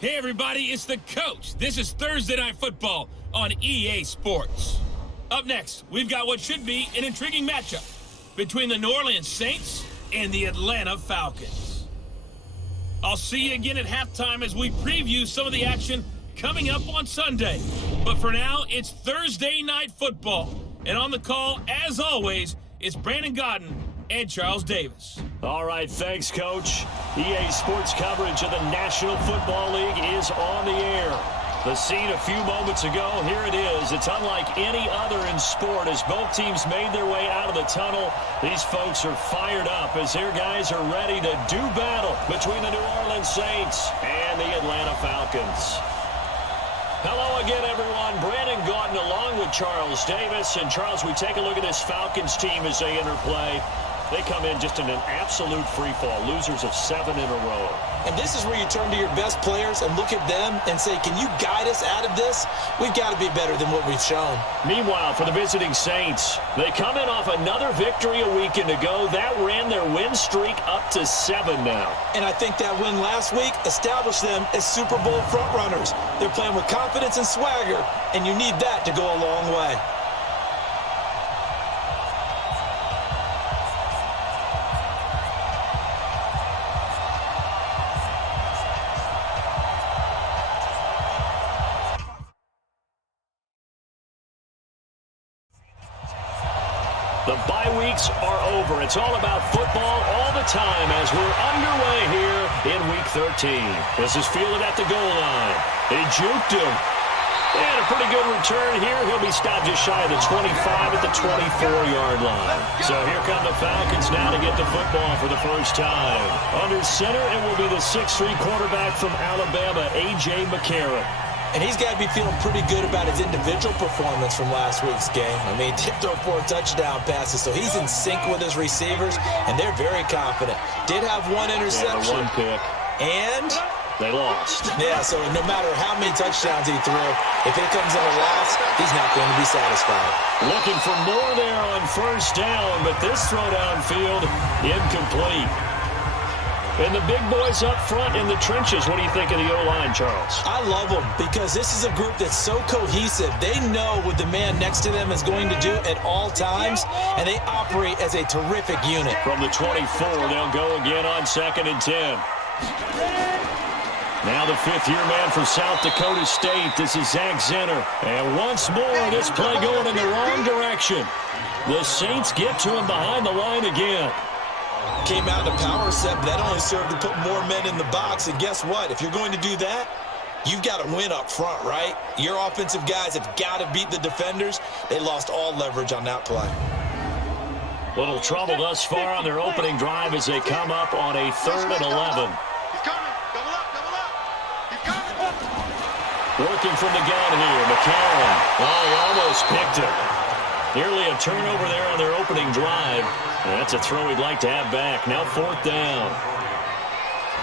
Hey everybody, it's the coach. This is Thursday Night Football on EA Sports. Up next, we've got what should be an intriguing matchup between the New Orleans Saints and the Atlanta Falcons. I'll see you again at halftime as we preview some of the action coming up on Sunday. But for now, it's Thursday Night Football. And on the call, as always, it's Brandon Godden and Charles Davis. All right, thanks, Coach. EA Sports coverage of the National Football League is on the air. The scene a few moments ago, here it is. It's unlike any other in sport as both teams made their way out of the tunnel. These folks are fired up as their guys are ready to do battle between the New Orleans Saints and the Atlanta Falcons. Hello again, everyone. Brandon Gaudin along with Charles Davis. And, Charles, we take a look at this Falcons team as they enter play. They come in just in an absolute free-fall, losers of 7 in a row. And this is where you turn to your best players and look at them and say, can you guide us out of this? We've got to be better than what we've shown. Meanwhile, for the visiting Saints, they come in off another victory a weekend ago. That ran their win streak up to 7 now. And I think that win last week established them as Super Bowl frontrunners. They're playing with confidence and swagger, and you need that to go a long way. The bye weeks are over. It's all about football all the time as we're underway here in Week 13. This is fielded at the goal line. They juked him. And a pretty good return here. He'll be stopped just shy of the 25 at the 24-yard line. So here come the Falcons now to get the football for the first time. Under center, it will be the 6'3 quarterback from Alabama, A.J. McCarron. And he's got to be feeling pretty good about his individual performance from last week's game. I mean, he did throw 4 touchdown passes, so he's in sync with his receivers, and they're very confident. Did have 1 interception. Yeah, 1 pick. And they lost. Yeah, so no matter how many touchdowns he threw, if it comes in a loss, he's not going to be satisfied. Looking for more there on first down, but this throw downfield, incomplete. And the big boys up front in the trenches. What do you think of the O-line, Charles? I love them because this is a group that's so cohesive. They know what the man next to them is going to do at all times, and they operate as a terrific unit. From the 24, they'll go again on 2nd and 10. Now the 5th-year man for South Dakota State. This is Zach Zenner. And once more, this play going in the wrong direction. The Saints get to him behind the line again. Came out in a power set, but that only served to put more men in the box. And guess what? If you're going to do that, you've got to win up front, right? Your offensive guys have got to beat the defenders. They lost all leverage on that play. Little trouble thus far on their opening drive as they come up on a 3rd and 11. Working from the gun here, McCarron. Oh, he almost picked it. Nearly a turnover there on their opening drive. And that's a throw he'd like to have back. Now 4th down.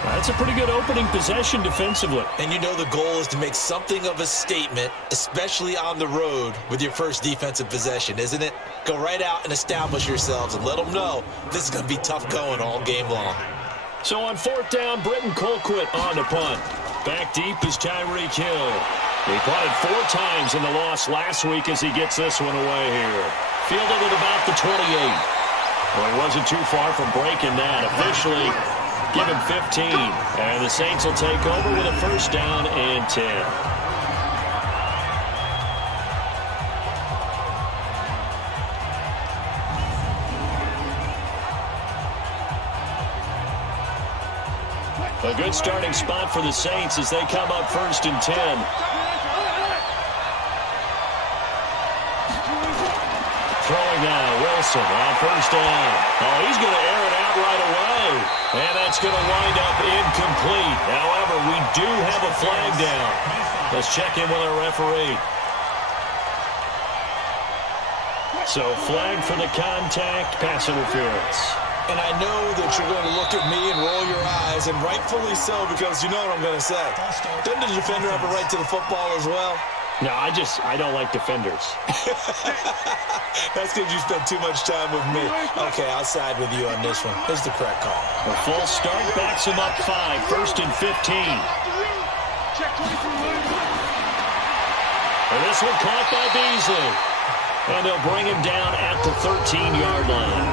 That's a pretty good opening possession defensively. And you know the goal is to make something of a statement, especially on the road with your first defensive possession, isn't it? Go right out and establish yourselves and let them know this is going to be tough going all game long. So on 4th down, Britton Colquitt on the punt. Back deep is Tyreek Hill. He punted 4 times in the loss last week as he gets this one away here. Fielded at about the 28. Well, he wasn't too far from breaking that. Officially, give him 15. And the Saints will take over with a 1st down and 10. A good starting spot for the Saints as they come up 1st and 10. Throwing now, Wilson on 1st down. Oh, he's going to air it out right away. And that's going to wind up incomplete. However, we do have a flag down. Let's check in with our referee. So, flag for the contact, pass interference. And I know that you're going to look at me and roll your eyes, and rightfully so, because you know what I'm going to say. Doesn't the defender have a right to the football as well? No, I don't like defenders. That's because you spent too much time with me. Okay, I'll side with you on this one. Here's the correct call. A full start backs him up 5, 1st and 15. And this one caught by Beasley. And they'll bring him down at the 13-yard line.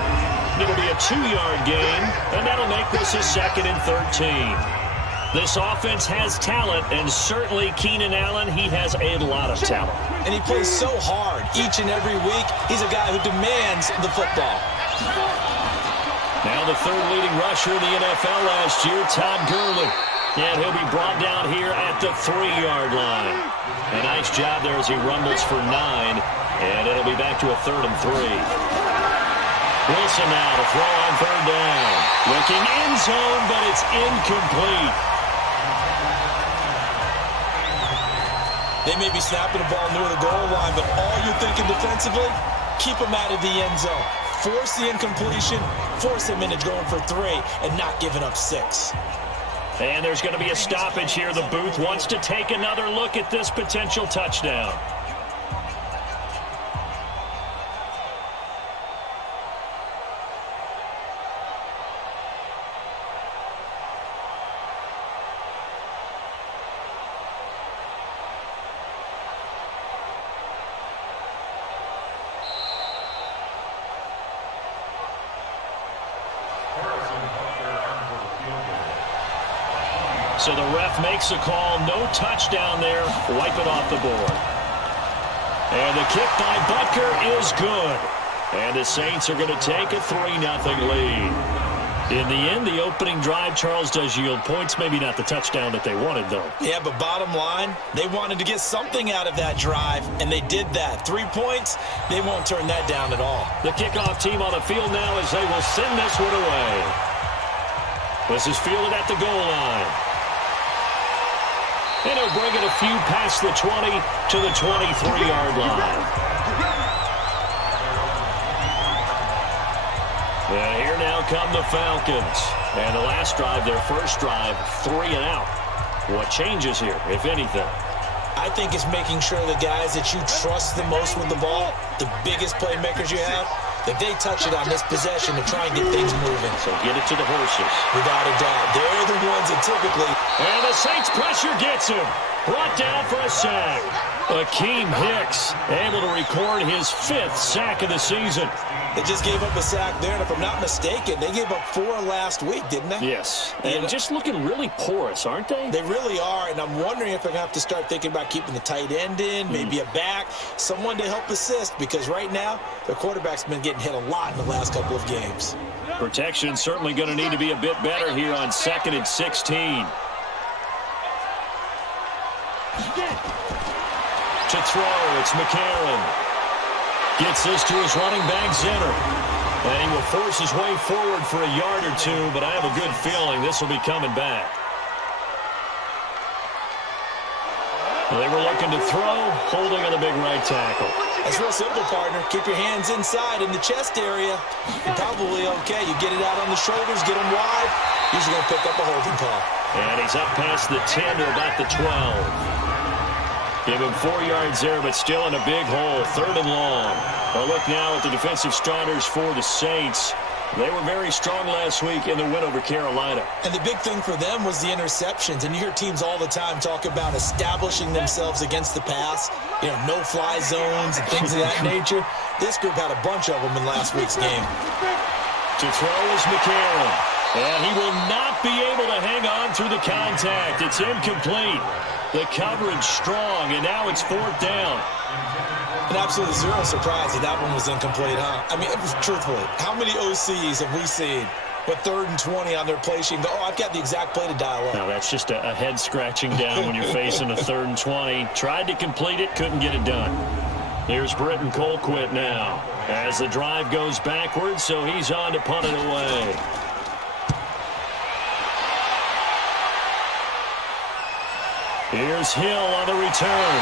It'll be a 2-yard gain, and that'll make this a 2nd and 13. This offense has talent, and certainly Keenan Allen, he has a lot of talent. And he plays so hard each and every week. He's a guy who demands the football. Now the third leading rusher in the NFL last year, Todd Gurley. And he'll be brought down here at the 3-yard line. A nice job there as he rumbles for 9. And it'll be back to a 3rd and 3. Wilson now to throw on 3rd down. Looking end zone, but it's incomplete. They may be snapping the ball near the goal line, but all you're thinking defensively, keep them out of the end zone. Force the incompletion, force them into going for 3, and not giving up 6. And there's going to be a stoppage here. The booth wants to take another look at this potential touchdown. So the ref makes a call. No touchdown there. Wipe it off the board. And the kick by Butker is good. And the Saints are going to take a 3-0 lead. In the end, the opening drive, Charles, does yield points. Maybe not the touchdown that they wanted, though. Yeah, but bottom line, they wanted to get something out of that drive, and they did that. 3 points, they won't turn that down at all. The kickoff team on the field now as they will send this one away. This is fielded at the goal line. And he'll bring it a few past the 20 to the 23-yard line. And here now come the Falcons. And the last drive, their first drive, 3 and out. What changes here, if anything? I think it's making sure the guys that you trust the most with the ball, the biggest playmakers you have, that they touch it on this possession to try and get things moving. So get it to the horses. Without a doubt. They're the ones that typically... And the Saints pressure gets him. Brought down for a sack. Akeem Hicks able to record his 5th sack of the season. They just gave up a sack there, and if I'm not mistaken, they gave up 4 last week, didn't they? Yes, and just looking really porous, aren't they? They really are, and I'm wondering if they're going to have to start thinking about keeping the tight end in, maybe a back, someone to help assist, because right now, their quarterback's been getting hit a lot in the last couple of games. Protection certainly going to need to be a bit better here on 2nd and 16. To throw, it's McCarron. Gets this to his running back, Zenner. And he will force his way forward for a yard or 2, but I have a good feeling this will be coming back. They were looking to throw, holding on the big right tackle. That's real simple, partner. Keep your hands inside in the chest area. You're probably okay. You get it out on the shoulders, get them wide. Usually going to pick up a holding call. And he's up past the 10 to about the 12. Give him 4 yards there, but still in a big hole. 3rd and long. A look now at the defensive starters for the Saints. They were very strong last week in the win over Carolina. And the big thing for them was the interceptions. And you hear teams all the time talk about establishing themselves against the pass. You know, no-fly zones and things of that nature. This group had a bunch of them in last week's game. To throw is McCarron. And he will not be able to hang on through the contact. It's incomplete. The coverage strong, and now it's 4th down. And absolutely zero surprise that that one was incomplete, huh? I mean, truthfully, how many OCs have we seen with 3rd and 20 on their play sheet and go, oh, I've got the exact play to dial up? No, that's just a head scratching down when you're facing a 3rd and 20. Tried to complete it, couldn't get it done. Here's Britton Colquitt now as the drive goes backwards, so he's on to punt it away. Here's Hill on the return.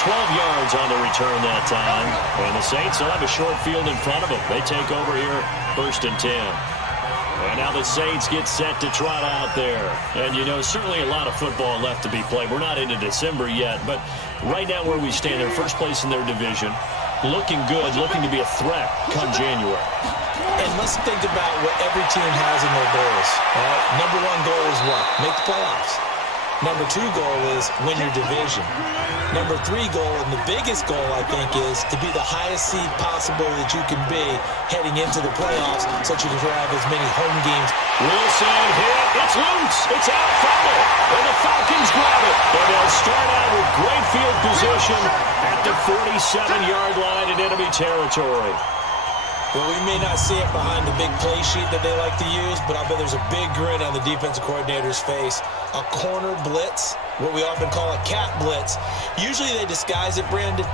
12 yards on the return that time. And the Saints will have a short field in front of them. They take over here, 1st and 10. And now the Saints get set to trot out there. And, you know, certainly a lot of football left to be played. We're not into December yet, but right now where we stand, they're first place in their division. Looking good, looking to be a threat come January. And let's think about what every team has in their goals. All right? Number 1 goal is what? Make the playoffs. Number 2 goal is win your division. Number 3 goal, and the biggest goal, I think, is to be the highest seed possible that you can be heading into the playoffs so that you can have as many home games. Wilson hit. It's loose. It's out fumble. And the Falcons grab it. And they'll start out with great field position at the 47-yard line in enemy territory. Well, we may not see it behind the big play sheet that they like to use, but I bet there's a big grin on the defensive coordinator's face. A corner blitz, what we often call a cat blitz. Usually they disguise it, Brandon.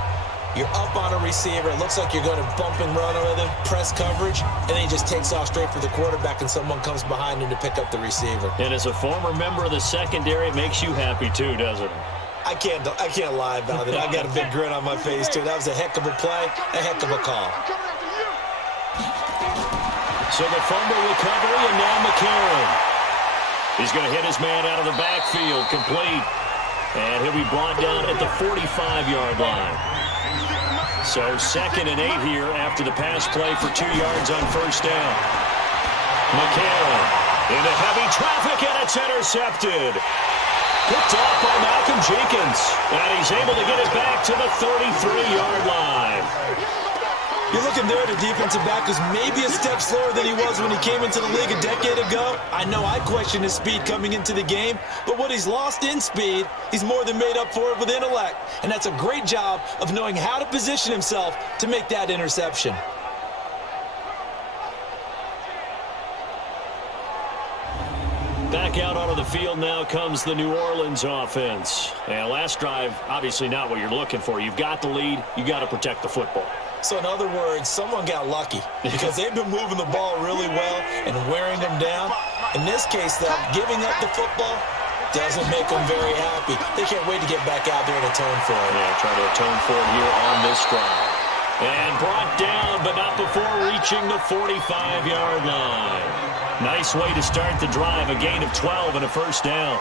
You're up on a receiver. It looks like you're going to bump and run with him, press coverage, and then he just takes off straight for the quarterback, and someone comes behind him to pick up the receiver. And as a former member of the secondary, it makes you happy too, doesn't it? I can't lie about it. I got a big grin on my face, too. That was a heck of a play, a heck of a call. So the fumble recovery, and now McCarron. He's going to hit his man out of the backfield, complete. And he'll be brought down at the 45-yard line. So 2nd and 8 here after the pass play for 2 yards on first down. McCarron into heavy traffic, and it's intercepted. Picked off by Malcolm Jenkins. And he's able to get it back to the 33-yard line. You're looking there at a defensive back who's maybe a step slower than he was when he came into the league a decade ago. I know I questioned his speed coming into the game, but what he's lost in speed, he's more than made up for it with intellect. And that's a great job of knowing how to position himself to make that interception. Back out onto the field now comes the New Orleans offense. And last drive, obviously not what you're looking for. You've got the lead. You got to protect the football. So in other words, someone got lucky because they've been moving the ball really well and wearing them down. In this case, though, giving up the football doesn't make them very happy. They can't wait to get back out there and atone for it. Yeah, try to atone for it here on this drive. And brought down, but not before reaching the 45-yard line. Nice way to start the drive, a gain of 12 and a first down.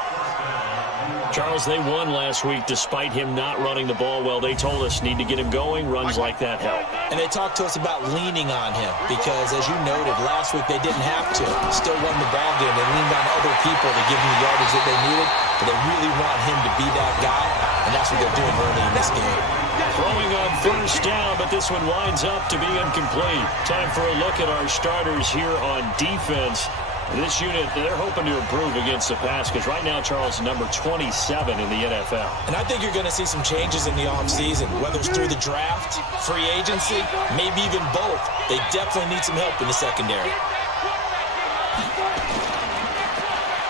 Charles, they won last week despite him not running the ball well. They told us need to get him going. Runs like that help. And they talked to us about leaning on him because, as you noted, last week they didn't have to. Still won the ball game. They leaned on other people to give them the yardage that they needed, but they really want him to be that guy, and that's what they're doing early in this game. Throwing on first down, but this one winds up to be incomplete. Time for a look at our starters here on defense. This unit, they're hoping to improve against the pass because right now, Charles, number 27 in the NFL. And I think you're going to see some changes in the offseason, whether it's through the draft, free agency, maybe even both. They definitely need some help in the secondary.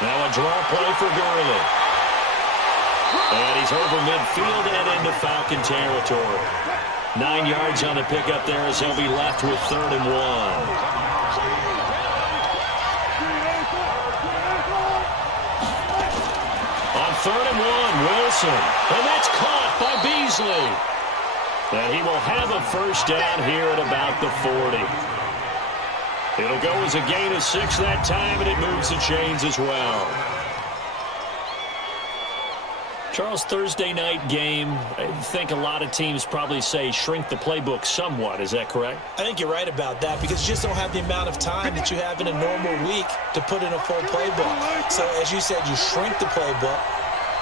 Now a draw play for Gurley. And he's over midfield and into Falcon territory. 9 yards on the pickup there as he'll be left with 3rd and 1. On 3rd and 1, Wilson. And that's caught by Beasley. And he will have a first down here at about the 40. It'll go as a gain of 6 that time, and it moves the chains as well. Charles, Thursday night game, I think a lot of teams probably say shrink the playbook somewhat. Is that correct? I think you're right about that because you just don't have the amount of time that you have in a normal week to put in a full playbook. So, as you said, you shrink the playbook,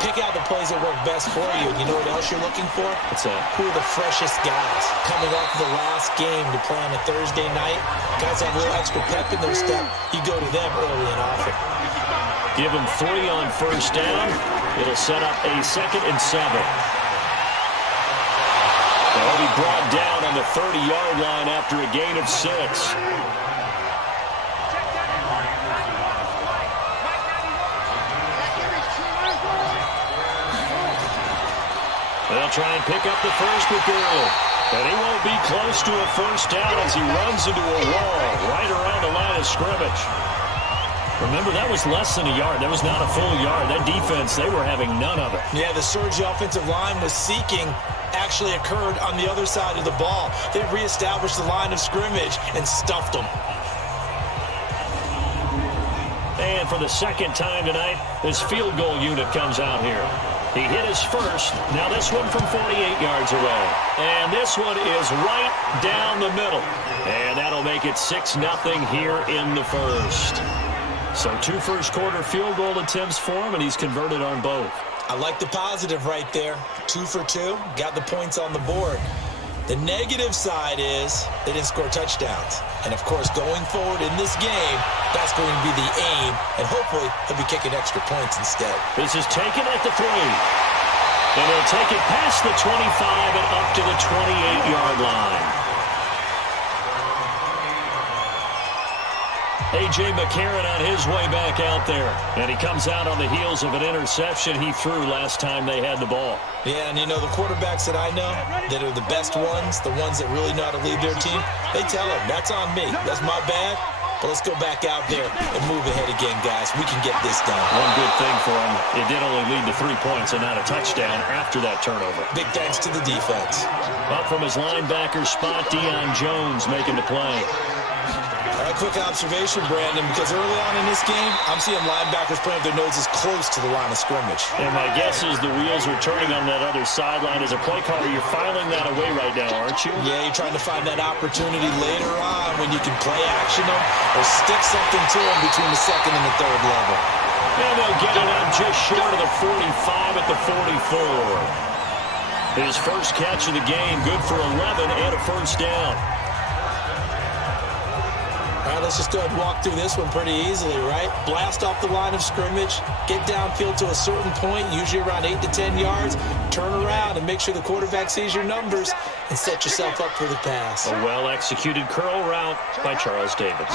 pick out the plays that work best for you. You know what else you're looking for? What's that? Who are the freshest guys coming off of the last game to play on a Thursday night? Guys have a little extra pep in their step. You go to them early and often. Give him 3 on first down. It'll set up a 2nd and 7. They'll be brought down on the 30-yard line after a gain of 6. They'll try and pick up the first with Gurley. And he won't be close to a first down as he runs into a wall right around the line of scrimmage. Remember, that was less than a yard. That was not a full yard. That defense, they were having none of it. Yeah, the surge the offensive line was seeking actually occurred on the other side of the ball. They reestablished the line of scrimmage and stuffed them. And for the second time tonight, this field goal unit comes out here. He hit his first. Now this one from 48 yards away. And this one is right down the middle. And that'll make it 6-0 here in the first. So 2 first-quarter field goal attempts for him, and he's converted on both. I like the positive right there. 2 for 2, got the points on the board. The negative side is they didn't score touchdowns. And, of course, going forward in this game, that's going to be the aim, and hopefully he'll be kicking extra points instead. This is taken at the 3. And he'll take it past the 25 and up to the 28-yard line. A.J. McCarron on his way back out there. And he comes out on the heels of an interception he threw last time they had the ball. Yeah, and the quarterbacks that I know that are the best ones, the ones that really know how to lead their team, they tell them, that's on me. That's my bad. But let's go back out there and move ahead again, guys. We can get this done. One good thing for him, it did only lead to 3 points and not a touchdown after that turnover. Big thanks to the defense. Up from his linebacker spot, Deion Jones making the play. Quick observation, Brandon, because early on in this game, I'm seeing linebackers putting their noses close to the line of scrimmage. And my guess is the wheels are turning on that other sideline. As a play caller, you're filing that away right now, aren't you? Yeah, you're trying to find that opportunity later on when you can play action them or stick something to them between the second and the third level. And they'll get it out just short of the 45 at the 44. His first catch of the game, good for 11 and a first down. All right, let's just go ahead and walk through this one pretty easily, right? Blast off the line of scrimmage, get downfield to a certain point, usually around 8 to 10 yards, turn around and make sure the quarterback sees your numbers and set yourself up for the pass. A well-executed curl route by Charles Davis.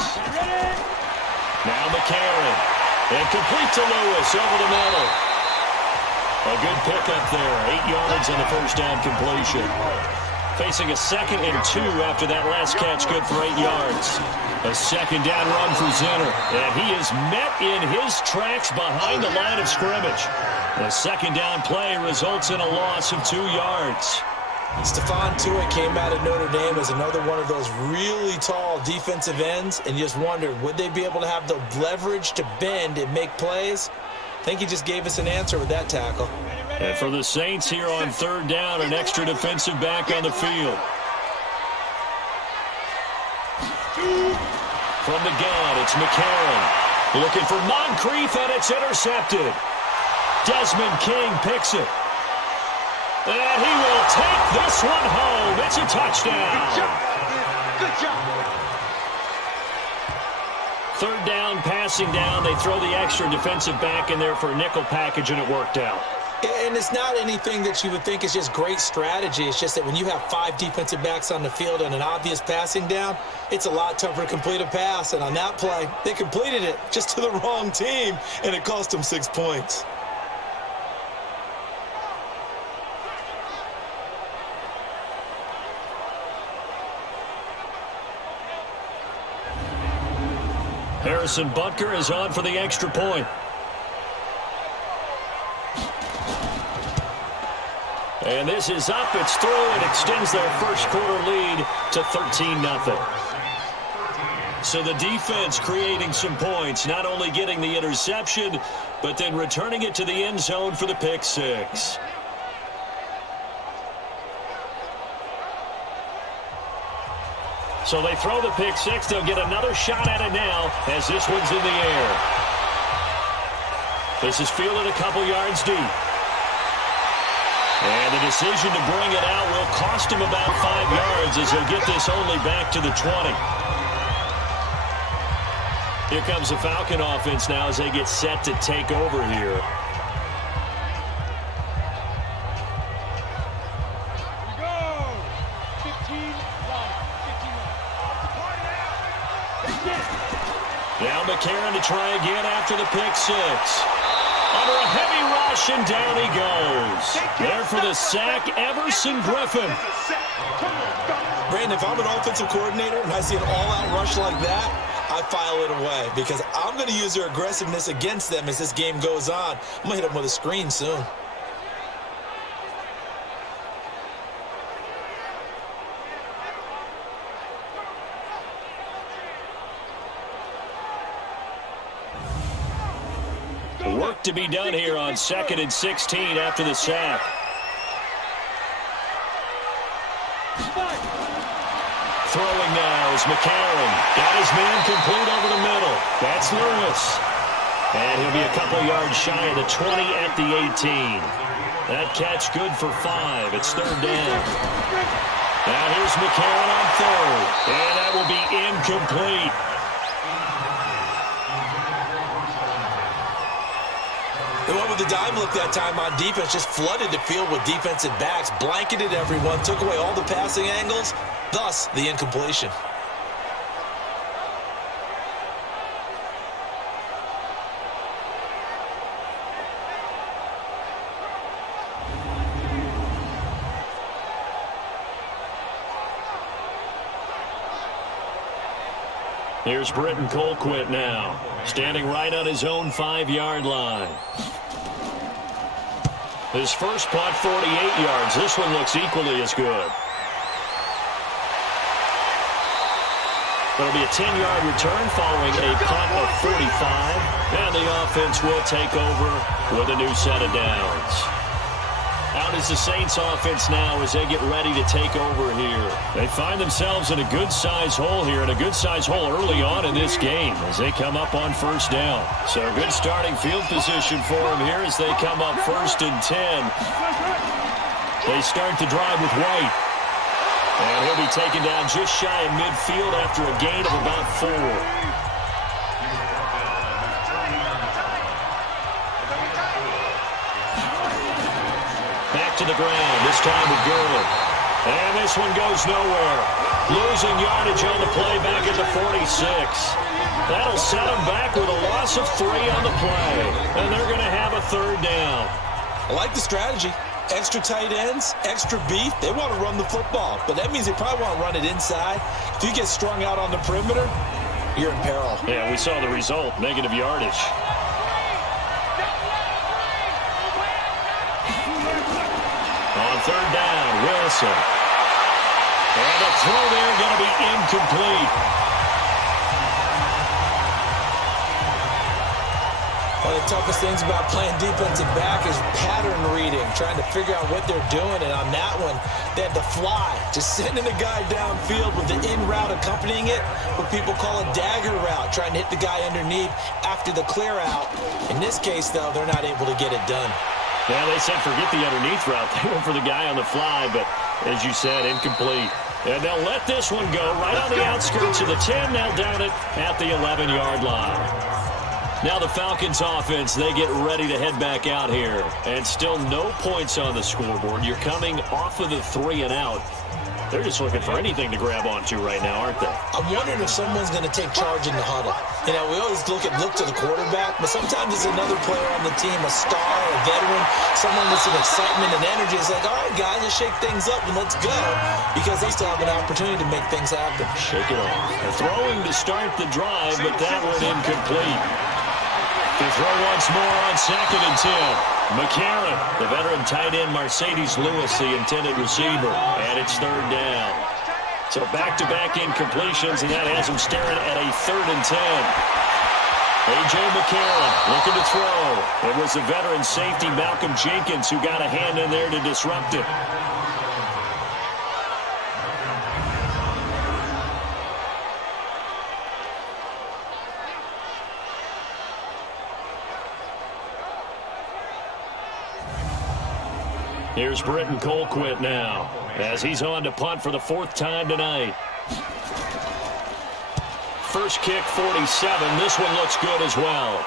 Now McCarron. And complete to Lewis over the middle. A good pickup there, 8 yards on the first down completion. Facing a 2nd and 2 after that last catch, good for 8 yards. A second down run for Zinner, and he is met in his tracks behind the line of scrimmage. The second down play results in a loss of 2 yards. Stephon Tuitt came out of Notre Dame as another one of those really tall defensive ends, and you just wondered, would they be able to have the leverage to bend and make plays? I think he just gave us an answer with that tackle. And for the Saints here on 3rd down, an extra defensive back on the field. From the gun, it's McCarron. Looking for Moncrief, and it's intercepted. Desmond King picks it. And he will take this one home. It's a touchdown. Good job. 3rd down, passing down. They throw the extra defensive back in there for a nickel package, and it worked out. And it's not anything that you would think is just great strategy. It's just that when you have 5 defensive backs on the field and an obvious passing down, it's a lot tougher to complete a pass. And on that play, they completed it just to the wrong team, and it cost them 6 points. Harrison Butker is on for the extra point. And this is up, it's through, it extends their first quarter lead to 13-0. So the defense creating some points, not only getting the interception, but then returning it to the end zone for the pick 6. So they throw the pick 6, they'll get another shot at it now as this one's in the air. This is fielded a couple yards deep. And the decision to bring it out will cost him about 5 yards as he'll get this only back to the 20. Here comes the Falcon offense now as they get set to take over here. Now McCarron to try again after the pick 6. Under a heavy rush, and down he goes. There for the sack, Everson Griffin. Brandon, if I'm an offensive coordinator and I see an all-out rush like that, I file it away because I'm going to use their aggressiveness against them as this game goes on. I'm going to hit them with a screen soon. Work to be done here on 2nd and 16 after the sack. Throwing now is McCarron. Got his man complete over the middle. That's Lewis. And he'll be a couple yards shy of the 20 at the 18. That catch good for 5. It's third down. Now here's McCarron on third. And that will be incomplete. They went with the dime look that time on defense, just flooded the field with defensive backs, blanketed everyone, took away all the passing angles, thus the incompletion. Here's Britton Colquitt now, standing right on his own 5-yard line. His first punt, 48 yards. This one looks equally as good. It'll be a 10-yard return following a punt of 45. And the offense will take over with a new set of downs. Out is the Saints offense now as they get ready to take over here. They find themselves in a good-sized hole here, and a good-sized hole early on in this game as they come up on first down. So a good starting field position for them here as they come up 1st and 10. They start the drive with White. And he'll be taken down just shy of midfield after a gain of about 4. To the ground, this time with Gurley. And this one goes nowhere. Losing yardage on the play back at the 46. That'll set them back with a loss of 3 on the play. And they're going to have a third down. I like the strategy. Extra tight ends, extra beef. They want to run the football, but that means they probably want to run it inside. If you get strung out on the perimeter, you're in peril. Yeah, we saw the result, negative yardage. Third down, Wilson. And the throw there going to be incomplete. One of the toughest things about playing defensive back is pattern reading, trying to figure out what they're doing. And on that one, they had the fly, just sending the guy downfield with the in route accompanying it, what people call a dagger route, trying to hit the guy underneath after the clear out. In this case, though, they're not able to get it done. Yeah, they said forget the underneath route. They went for the guy on the fly, but as you said, incomplete. And they'll let this one go right on the outskirts of the 10. They'll down it at the 11-yard line. Now the Falcons offense, they get ready to head back out here. And still no points on the scoreboard. You're coming off of the 3 and out. They're just looking for anything to grab onto right now, aren't they? I'm wondering if someone's going to take charge in the huddle. You know, we always look to the quarterback, but sometimes it's another player on the team, a star, a veteran, someone with some excitement and energy. It's like, all right, guys, let's shake things up and let's go, because they still have an opportunity to make things happen. Shake it off. They're throwing to start the drive, but that went incomplete. To throw once more on 2nd and 10. McCarron, the veteran tight end, Mercedes Lewis, the intended receiver, and it's third down. So back-to-back incompletions, and that has him staring at a 3rd and 10. A.J. McCarron looking to throw. It was the veteran safety, Malcolm Jenkins, who got a hand in there to disrupt it. Here's Britton Colquitt now, as he's on to punt for the 4th time tonight. First kick, 47. This one looks good as well.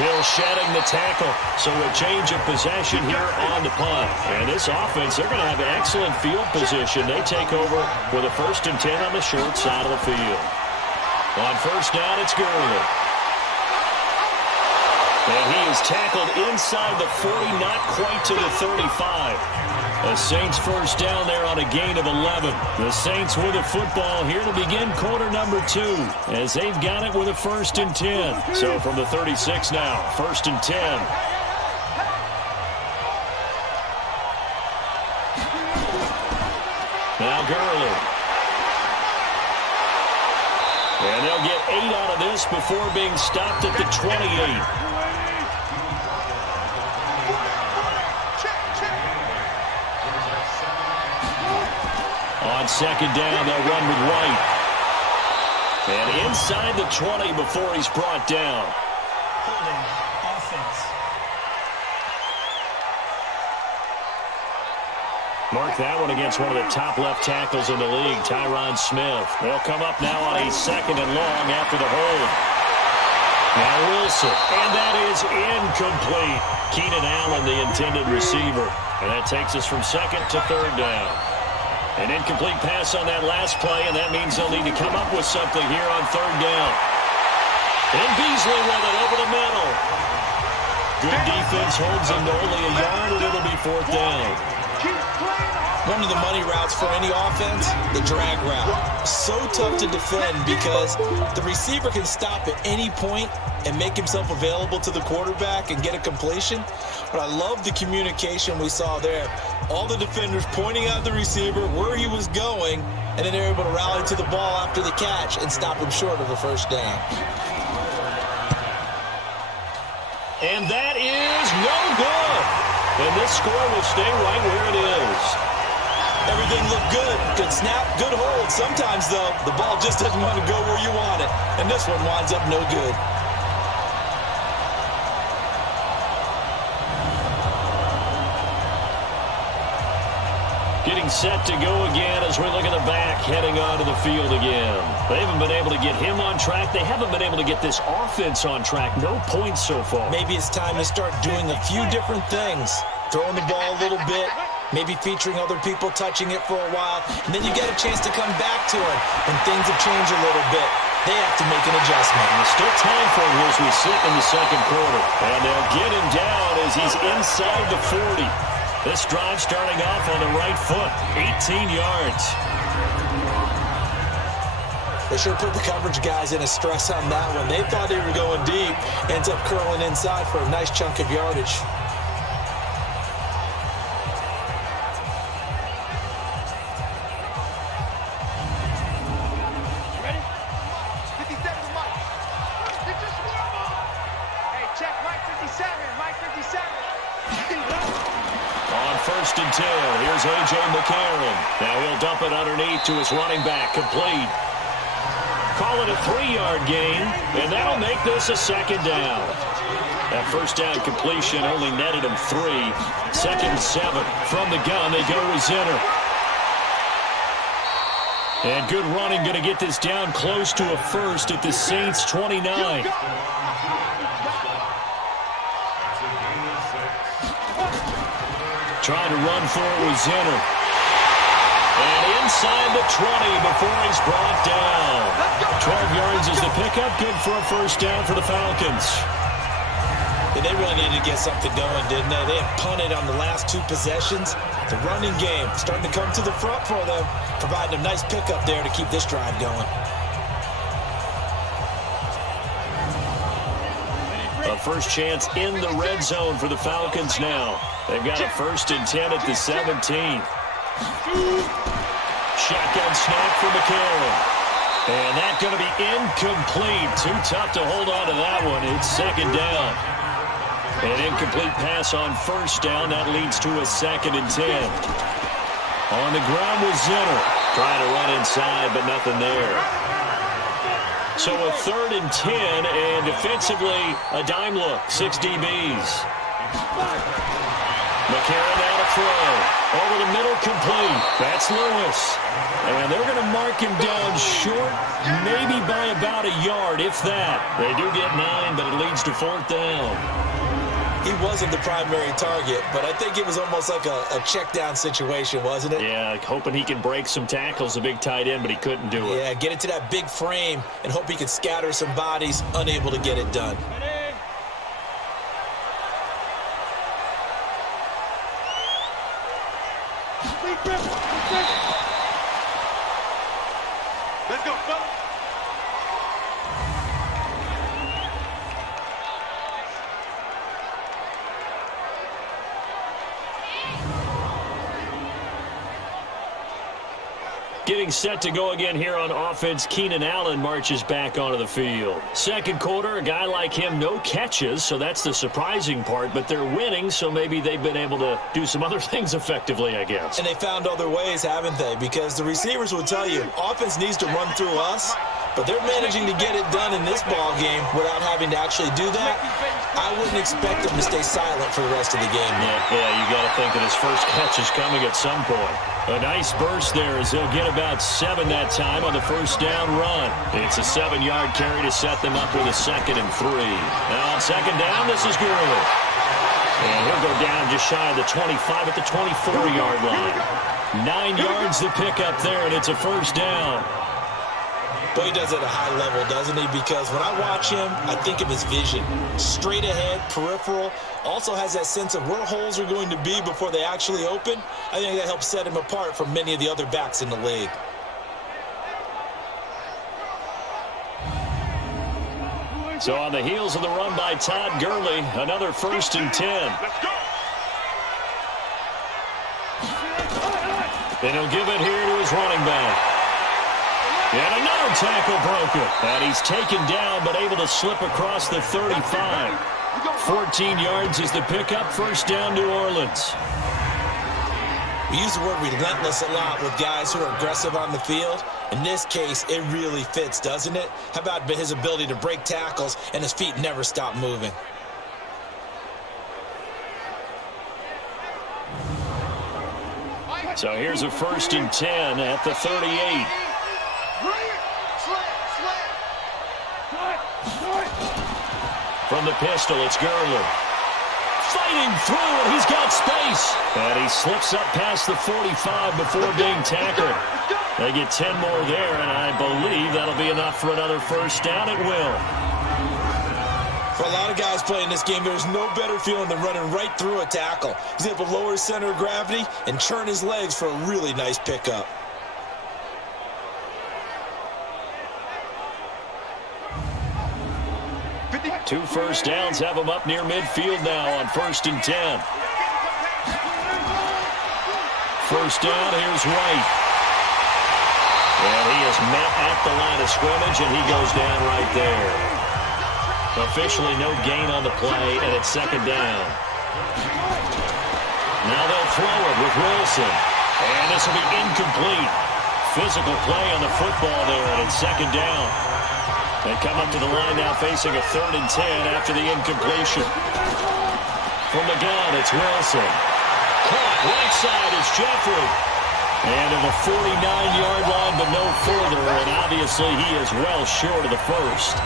Hill shedding the tackle, so a change of possession here on the punt. And this offense, they're going to have excellent field position. They take over with a 1st and 10 on the short side of the field. On first down, it's Gurley. And he is tackled inside the 40, not quite to the 35. The Saints first down there on a gain of 11. The Saints with the football here to begin quarter number 2, as they've got it with a 1st and 10. So from the 36 now, 1st and 10. Now Gurley. And they'll get 8 out of this before being stopped at the 28. On second down, they'll run with White. And inside the 20 before he's brought down. Holding offense. Mark that one against one of the top left tackles in the league, Tyron Smith. They'll come up now on a 2nd and long after the hold. Now Wilson, and that is incomplete. Keenan Allen, the intended receiver. And that takes us from 2nd to 3rd down. An incomplete pass on that last play, and that means they'll need to come up with something here on 3rd down. And Beasley with it over the middle. Good defense holds him to only a yard, and it'll be 4th down. One of the money routes for any offense, the drag route. So tough to defend because the receiver can stop at any point and make himself available to the quarterback and get a completion. But I love the communication we saw there. All the defenders pointing at the receiver where he was going, and then they're able to rally to the ball after the catch and stop him short of a 1st down. And that is no good. And this score will stay right where it is. Everything looked good. Good snap, good hold. Sometimes, though, the ball just doesn't want to go where you want it. And this one winds up no good. Getting set to go again as we look at the back heading onto the field again. They haven't been able to get him on track. They haven't been able to get this offense on track. No points so far. Maybe it's time to start doing a few different things. Throwing the ball a little bit, maybe featuring other people touching it for a while, and then you get a chance to come back to it when things have changed a little bit. They have to make an adjustment. And there's still time for him as we sit in the 2nd quarter. And they'll get him down as he's inside the 40. This drive starting off on the right foot, 18 yards. They sure put the coverage guys in a stress on that one. They thought they were going deep, ends up curling inside for a nice chunk of yardage. Here's A.J. McCarron. Now he'll dump it underneath to his running back. Complete. Call it a 3-yard gain, and that'll make this a 2nd down. That 1st down completion only netted him 3. 2nd and 7. From the gun, they go with Zinner. And good running, going to get this down close to a 1st at the Saints' 29. Trying to run for it with Zinner. And inside the 20 before he's brought down. 12 yards is the pickup. Good for a 1st down for the Falcons. And they really needed to get something going, didn't they? They had punted on the last 2 possessions. The running game starting to come to the front for them, providing a nice pickup there to keep this drive going. A first chance in the red zone for the Falcons now. They've got a 1st and 10 at the 17. Shotgun snap for McCarron. And that's going to be incomplete. Too tough to hold on to that one. It's 2nd down. An incomplete pass on 1st down. That leads to a 2nd and 10. On the ground with Zinner. Trying to run inside, but nothing there. So a 3rd and 10, and defensively, a dime look. 6 DBs. McCarron out of throw. Over the middle, complete. That's Lewis. And they're going to mark him down short, maybe by about a yard, if that. They do get 9, but it leads to 4th down. He wasn't the primary target, but I think it was almost like a check-down situation, wasn't it? Yeah, hoping he can break some tackles, a big tight end, but he couldn't do it. Yeah, get into that big frame and hope he can scatter some bodies, unable to get it done. Let's go, fellas. Getting set to go again here on offense, Keenan Allen marches back onto the field. 2nd quarter, a guy like him, no catches, so that's the surprising part, but they're winning, so maybe they've been able to do some other things effectively, I guess. And they found other ways, haven't they? Because the receivers will tell you, offense needs to run through us, But they're managing to get it done in this ball game without having to actually do that. I wouldn't expect them to stay silent for the rest of the game. Yeah, you got to think that his first catch is coming at some point. A nice burst there as he'll get about 7 that time on the first down run. It's a 7-yard carry to set them up with a 2nd and 3. Now on 2nd down, this is Gurley. And he'll go down just shy of the 25 at the 24-yard line. 9 yards to pick up there, and it's a first down. But he does it at a high level, doesn't he? Because when I watch him, I think of his vision. Straight ahead, peripheral. Also has that sense of where holes are going to be before they actually open. I think that helps set him apart from many of the other backs in the league. So on the heels of the run by Todd Gurley, another 1st and 10. And he'll give it here to his running back. And another tackle broken. And he's taken down but able to slip across the 35. 14 yards is the pickup. First down, New Orleans. We use the word relentless a lot with guys who are aggressive on the field. In this case, it really fits, doesn't it? How about his ability to break tackles and his feet never stop moving? So here's a 1st and 10 at the 38. From the pistol, it's Gurley. Fighting through, and he's got space. And he slips up past the 45 before being tackled. They get 10 more there, and I believe that'll be enough for another first down. It will. For a lot of guys playing this game, there's no better feeling than running right through a tackle. He's able to lower his center of gravity and turn his legs for a really nice pickup. Two first downs have him up near midfield now on 1st and 10. First down, here's Wright. And he is met at the line of scrimmage, and he goes down right there. Officially no gain on the play, and it's 2nd down. Now they'll throw it with Wilson. And this will be incomplete. Physical play on the football there, and it's 2nd down. They come up to the line now facing a 3rd and 10 after the incompletion. From the gun, it's Wilson. Caught right side is Jeffrey. And to the 49-yard line, but no further. And obviously he is well short of the first.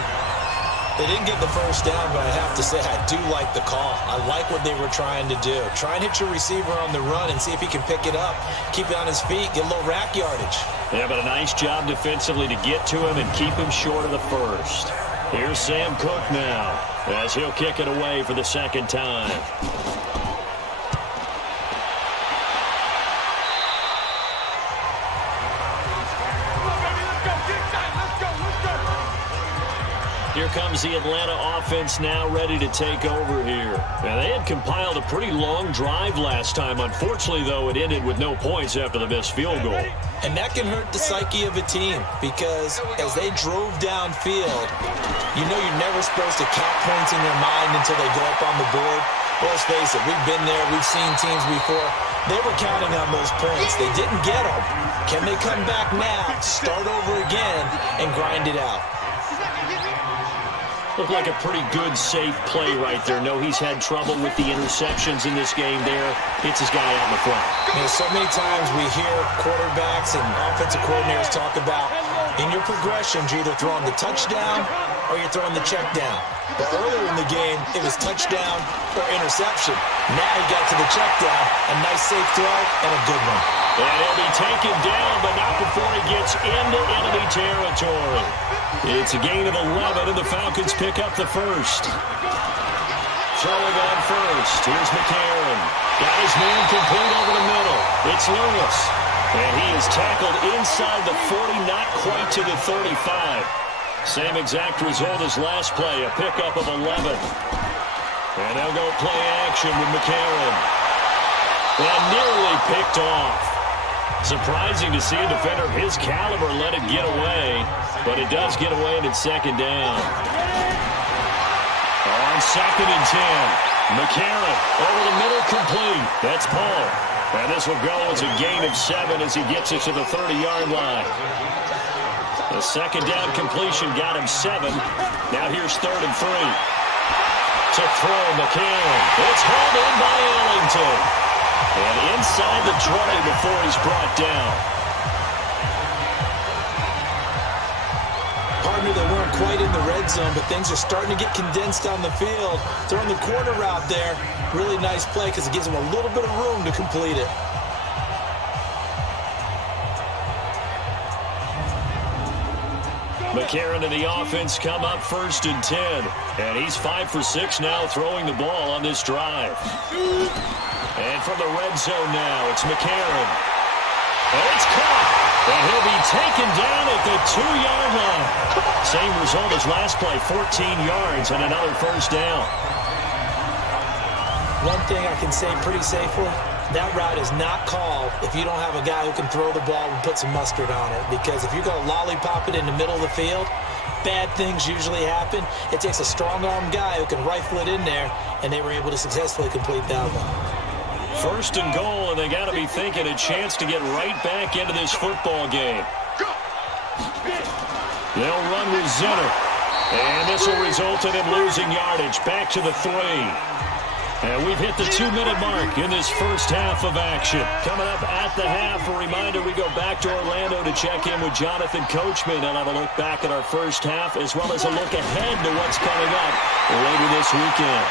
They didn't get the first down, but I have to say I do like the call. I like what they were trying to do. Try and hit your receiver on the run and see if he can pick it up. Keep it on his feet, get a little rack yardage. Yeah, but a nice job defensively to get to him and keep him short of the first. Here's Sam Cook now as he'll kick it away for the 2nd time. Here comes the Atlanta offense now ready to take over here. And they had compiled a pretty long drive last time. Unfortunately, though, it ended with no points after the missed field goal. And that can hurt the psyche of a team because as they drove downfield, you know you're never supposed to count points in your mind until they go up on the board. But let's face it, we've been there, we've seen teams before. They were counting on those points. They didn't get them. Can they come back now, start over again, and grind it out? Looked like a pretty good, safe play right there. No, he's had trouble with the interceptions in this game there. Hits his guy out in the front. You know, so many times we hear quarterbacks and offensive coordinators talk about in your progressions, you're either throwing the touchdown or you're throwing the check down. But earlier in the game, it was touchdown or interception. Now he got to the check down, a nice safe throw, and a good one. And he'll be taken down, but not before he gets into enemy territory. It's a gain of 11, and the Falcons pick up the first. Throwing on first. Here's McCarron. Got his man complete over the middle. It's Lewis. And he is tackled inside the 40, not quite to the 35. Same exact result as last play, a pickup of 11. And they'll go play action with McCarron. And nearly picked off. Surprising to see a defender of his caliber let it get away, but it does get away and it's 2nd down. On 2nd and 10, McCarron over the middle complete. That's Paul. And this will go as a gain of 7 as he gets it to the 30-yard line. The second down completion got him 7. Now here's 3rd and 3. To throw McCann. It's held in by Ellington. And inside the 20 before he's brought down. Partner, they weren't quite in the red zone, but things are starting to get condensed on the field. Throwing the corner route there. Really nice play because it gives them a little bit of room to complete it. McCarron and the offense come up 1st and 10. And he's 5 for 6 now throwing the ball on this drive. And from the red zone now, it's McCarron. And it's caught. And he'll be taken down at the 2-yard line. Same result as last play, 14 yards and another 1st down. One thing I can say pretty safely, that route is not called if you don't have a guy who can throw the ball and put some mustard on it. Because if you're going to lollipop it in the middle of the field, bad things usually happen. It takes a strong-armed guy who can rifle it in there, and they were able to successfully complete that one. 1st and goal, and they got to be thinking a chance to get right back into this football game. They'll run with Zinner. And this will result in him losing yardage. Back to the 3. And we've hit the 2-minute mark in this first half of action. Coming up at the half, a reminder, we go back to Orlando to check in with Jonathan Coachman and have a look back at our first half, as well as a look ahead to what's coming up later this weekend.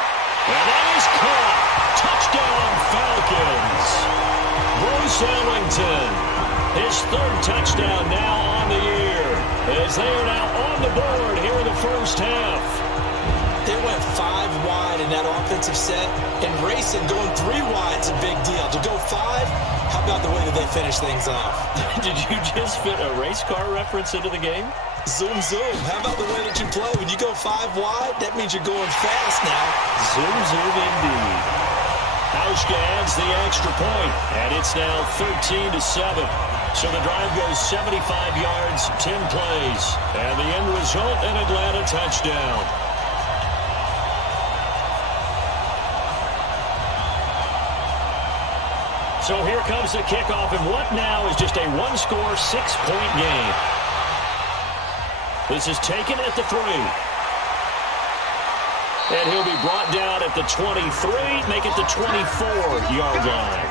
And that is caught. Touchdown, Falcons. Bruce Ellington, his 3rd touchdown now on the year, as they are now on the board here in the first half. They went 5 wide in that offensive set, and racing going 3 wide's a big deal. To go 5, how about the way that they finish things off? Did you just fit a race car reference into the game? Zoom, zoom. How about the way that you play? When you go 5 wide, that means you're going fast now. Zoom, zoom indeed. Hauschka adds the extra point, and it's now 13-7. So the drive goes 75 yards, 10 plays, and the end result, an Atlanta touchdown. So here comes the kickoff, and what now is just a 1-score, 6-point game. This is taken at the 3. And he'll be brought down at the 23, make it the 24-yard line.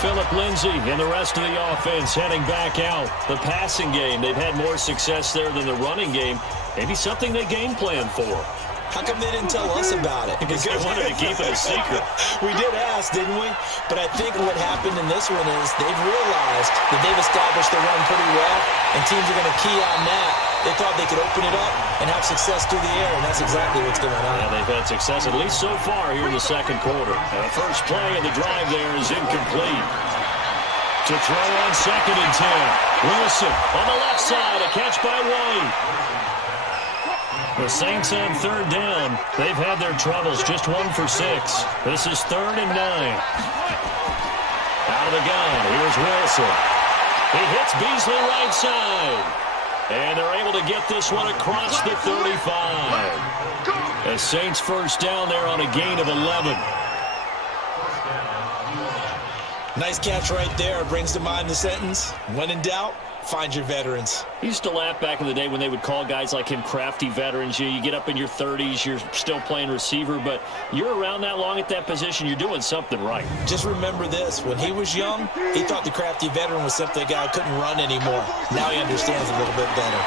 Philip Lindsay and the rest of the offense heading back out. The passing game, they've had more success there than the running game. Maybe something they game plan for. How come they didn't tell us about it? Because they wanted to keep it a secret. We did ask, didn't we? But I think what happened in this one is they've realized that they've established the run pretty well, and teams are going to key on that. They thought they could open it up and have success through the air, and that's exactly what's going on. Yeah, they've had success, at least so far, here in the second quarter. And the first play of the drive there is incomplete. To throw on 2nd and 10. Wilson on the left side, a catch by White. The Saints on 3rd down. They've had their troubles, just 1 for 6. This is 3rd and 9. Out of the gun, here's Wilson. He hits Beasley right side. And they're able to get this one across the 35. The Saints first down there on a gain of 11. Nice catch right there. Brings to mind the sentence, when in doubt, find your veterans. I used to laugh back in the day when they would call guys like him crafty veterans. You get up in your 30s, you're still playing receiver, but you're around that long at that position, you're doing something right. Just remember this. When he was young, he thought the crafty veteran was simply a guy who couldn't run anymore. Now he understands a little bit better.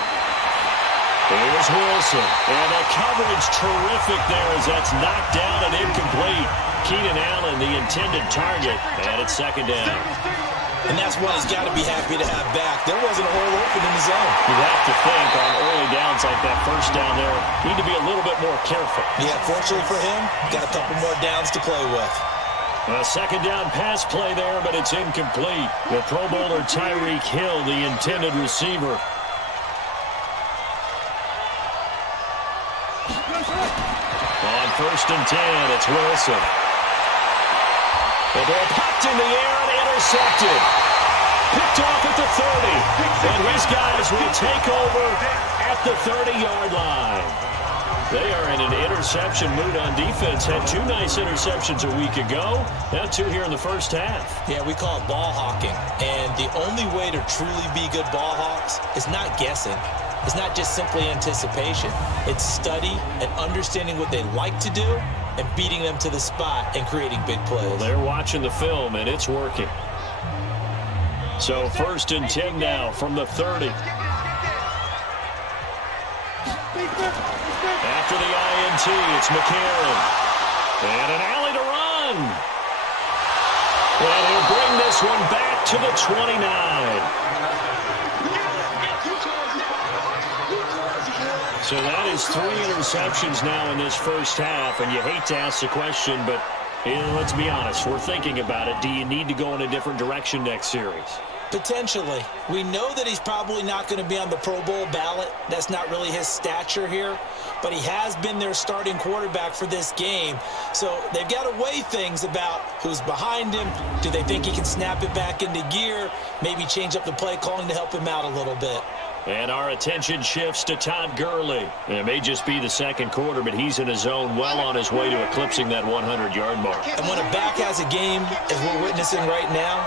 Here's Wilson. And the coverage terrific there as that's knocked down and incomplete. Keenan Allen, the intended target, and it's 2nd down. And that's one he's got to be happy to have back. There wasn't a hole open in the zone. You'd have to think on early downs like that, first down there, need to be a little bit more careful. Yeah, fortunately for him, got a couple more downs to play with. A 2nd down pass play there, but it's incomplete. The Pro Bowler Tyreek Hill, the intended receiver. On 1st and 10, it's Wilson. The ball popped in the air and intercepted. Picked off at the 30. And his guys will take over at the 30-yard line. They are in an interception mood on defense. Had 2 nice interceptions a week ago. Now 2 here in the first half. Yeah, we call it ball hawking. And the only way to truly be good ball hawks is not guessing. It's not just simply anticipation. It's study and understanding what they like to do and beating them to the spot and creating big plays. Well, they're watching the film, and it's working. So 1st and 10 now from the 30. After the INT, it's McCarron. And an alley to run. And he'll bring this one back to the 29. So that is 3 interceptions now in this first half, and you hate to ask the question, but let's be honest, we're thinking about it. Do you need to go in a different direction next series? Potentially. We know that he's probably not going to be on the Pro Bowl ballot. That's not really his stature here, but he has been their starting quarterback for this game. So they've got to weigh things about who's behind him. Do they think he can snap it back into gear? Maybe change up the play calling to help him out a little bit. And our attention shifts to Todd Gurley. It may just be the second quarter, but he's in his zone, well on his way to eclipsing that 100-yard mark. And when a back has a game, as we're witnessing right now,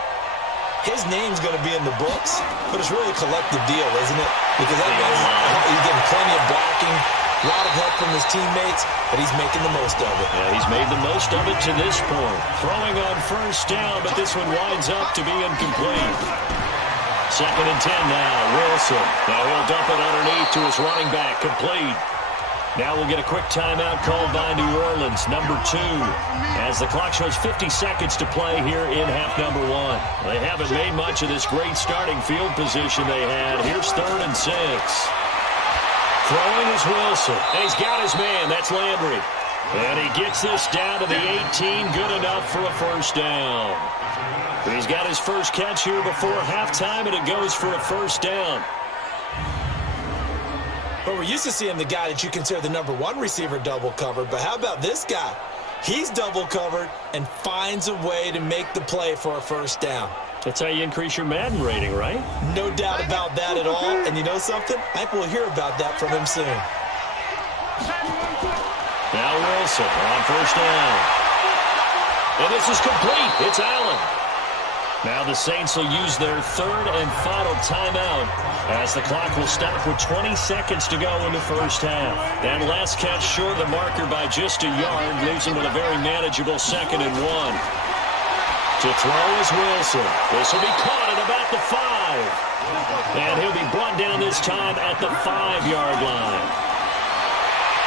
his name's going to be in the books, but it's really a collective deal, isn't it? Because that guy's he's getting plenty of blocking, a lot of help from his teammates, but he's making the most of it. Yeah, he's made the most of it to this point. Throwing on 1st down, but this one winds up to be incomplete. 2nd and 10 now, Wilson. Now he'll dump it underneath to his running back, complete. Now we'll get a quick timeout called by New Orleans, number 2, as the clock shows 50 seconds to play here in half number 1. They haven't made much of this great starting field position they had. Here's 3rd and 6. Throwing is Wilson, and he's got his man. That's Landry. And he gets this down to the 18, good enough for a 1st down. He's got his first catch here before halftime, and it goes for a 1st down. But we're used to seeing the guy that you consider the number 1 receiver double covered. But how about this guy? He's double covered and finds a way to make the play for a 1st down. That's how you increase your Madden rating, right? No doubt about that at all. And you know something? I think we'll hear about that from him soon. Now Wilson on 1st down. And this is complete. It's Allen. Now the Saints will use their 3rd and final timeout as the clock will stop with 20 seconds to go in the first half. And last catch short of the marker by just a yard leaves him with a very manageable 2nd and 1. To throw is Wilson. This will be caught at about the 5. And he'll be brought down this time at the 5-yard line.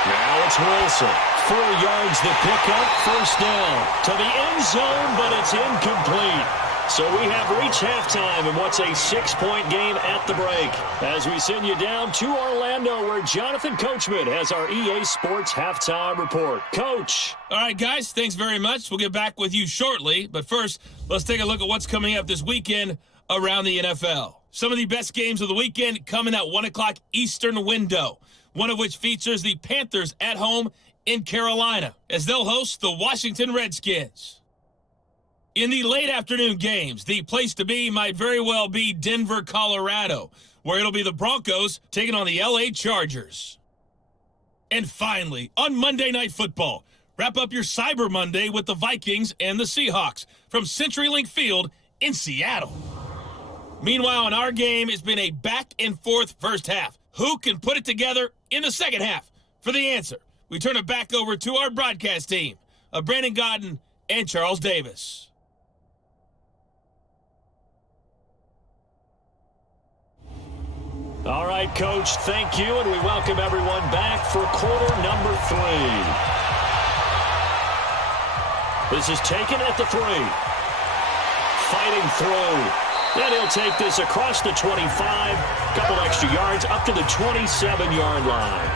Now it's Wilson. 4 yards the pickup, 1st down. To the end zone, but it's incomplete. So we have reached halftime in what's a 6-point game at the break as we send you down to Orlando where Jonathan Coachman has our EA Sports Halftime Report. Coach. All right, guys, thanks very much. We'll get back with you shortly. But first, let's take a look at what's coming up this weekend around the NFL. Some of the best games of the weekend coming at 1 o'clock Eastern window, one of which features the Panthers at home in Carolina as they'll host the Washington Redskins. In the late afternoon games, the place to be might very well be Denver, Colorado, where it'll be the Broncos taking on the LA Chargers. And finally, on Monday Night Football, wrap up your Cyber Monday with the Vikings and the Seahawks from CenturyLink Field in Seattle. Meanwhile, in our game, it's been a back-and-forth first half. Who can put it together in the second half? For the answer, we turn it back over to our broadcast team of Brandon Godden and Charles Davis. All right, Coach, thank you, and we welcome everyone back for quarter number 3. This is taken at the 3. Fighting through. And he'll take this across the 25, couple extra yards, up to the 27-yard line.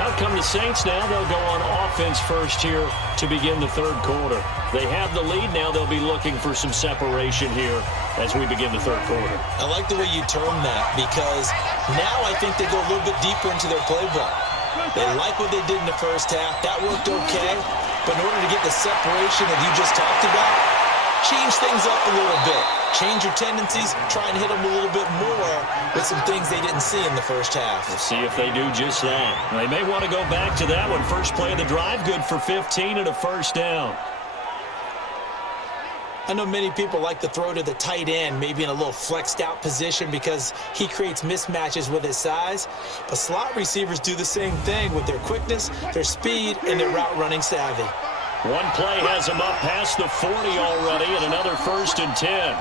Out come the Saints now. They'll go on offense first here to begin the 3rd quarter. They have the lead now. They'll be looking for some separation here as we begin the 3rd quarter. I like the way you term that because now I think they go a little bit deeper into their playbook. They like what they did in the first half. That worked okay. But in order to get the separation that you just talked about, change things up a little bit. Change your tendencies, try and hit them a little bit more with some things they didn't see in the first half. We'll see if they do just that. They may want to go back to that one. First play of the drive, good for 15 and a first down. I know many people like to throw to the tight end, maybe in a little flexed out position because he creates mismatches with his size. But slot receivers do the same thing with their quickness, their speed, and their route running savvy. One play has him up past the 40 already, and another 1st and 10.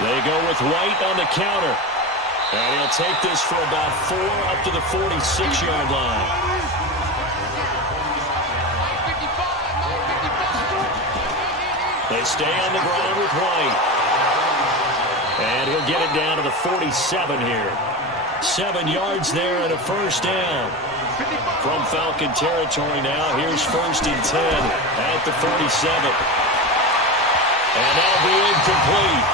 They go with White on the counter. And he'll take this for about 4 up to the 46-yard line. They stay on the ground with White. And he'll get it down to the 47 here. 7 yards there and a first down. From Falcon territory now, here's 1st and 10 at the 47. And that'll be incomplete.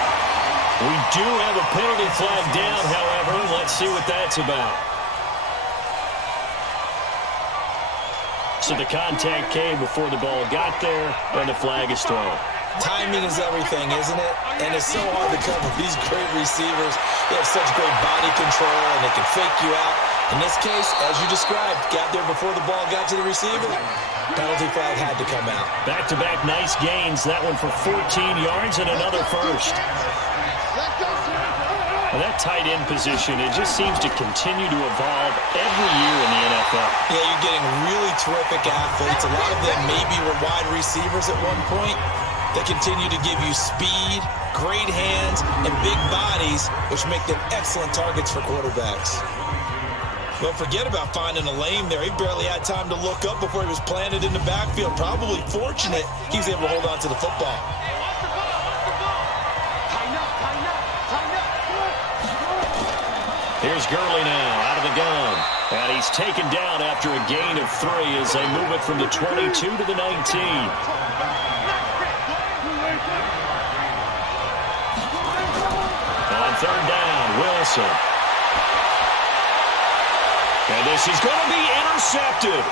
We do have a penalty flag down, however. Let's see what that's about. So the contact came before the ball got there, and the flag is thrown. Timing is everything, isn't it? And it's so hard to cover these great receivers. They have such great body control, and they can fake you out. In this case, as you described, got there before the ball got to the receiver. Penalty flag had to come out. Back-to-back nice gains. That one for 14 yards and another first. Well, that tight end position, it just seems to continue to evolve every year in the NFL. Yeah, you're getting really terrific athletes. A lot of them maybe were wide receivers at one point. They continue to give you speed, great hands, and big bodies, which make them excellent targets for quarterbacks. Don't forget about finding a lane there. He barely had time to look up before he was planted in the backfield. Probably fortunate he was able to hold on to the football. Here's Gurley now out of the gun. And he's taken down after a gain of 3 as they move it from the 22 to the 19. On 3rd down, Wilson. And this is going to be intercepted.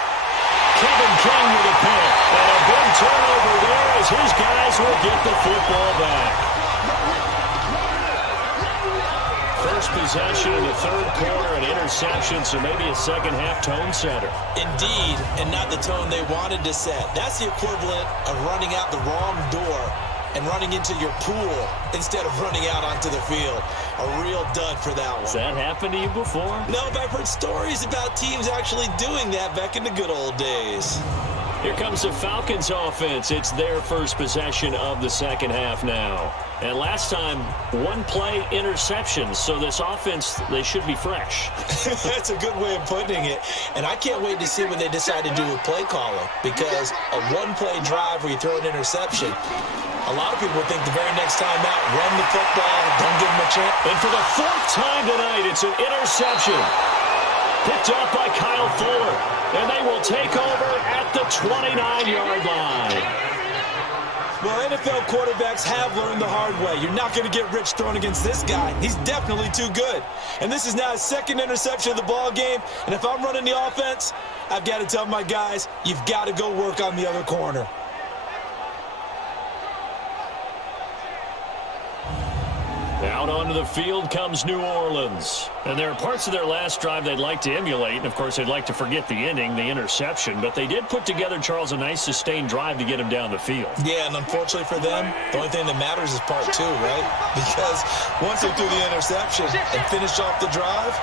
Kevin King with a pick. And a big turnover there as his guys will get the football back. First possession in the 3rd quarter, an interception, so maybe a second-half tone setter. Indeed, and not the tone they wanted to set. That's the equivalent of running out the wrong door and running into your pool instead of running out onto the field. A real dud for that one. Has that happened to you before? No, but I've heard stories about teams actually doing that back in the good old days. Here comes the Falcons offense. It's their first possession of the second half now. And last time, 1 play interception. So this offense, they should be fresh. That's a good way of putting it. And I can't wait to see what they decide to do with play calling. Because a 1-play drive where you throw an interception, a lot of people would think the very next time out, run the football, don't give them a chance. And for the 4th time tonight, it's an interception. Picked up by Kyle Fuller. And they will take over at the 29-yard line. Well, NFL quarterbacks have learned the hard way. You're not going to get rich throwing against this guy. He's definitely too good. And this is now his 2nd interception of the ball game. And if I'm running the offense, I've got to tell my guys, you've got to go work on the other corner. Out onto the field comes New Orleans. And there are parts of their last drive they'd like to emulate. And, of course, they'd like to forget the ending, the interception. But they did put together, Charles, a nice sustained drive to get him down the field. Yeah, and unfortunately for them, the only thing that matters is part 2, right? Because once they threw the interception and finished off the drive,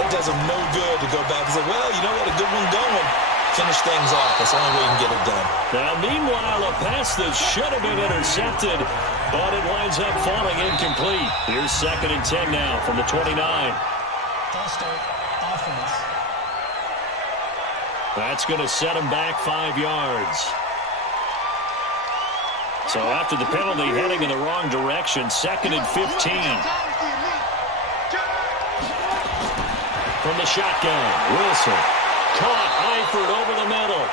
that does them no good to go back and say, well, you know what, a good one going. Finish things off. That's the only way you can get it done. Now, meanwhile, a pass that should have been intercepted, but it winds up falling incomplete. Here's 2nd and 10 now from the 29. False start, offense. That's going to set him back 5 yards. So after the penalty, heading in the wrong direction, 2nd and 15. From the shotgun, Wilson. Caught Eifert over the middle.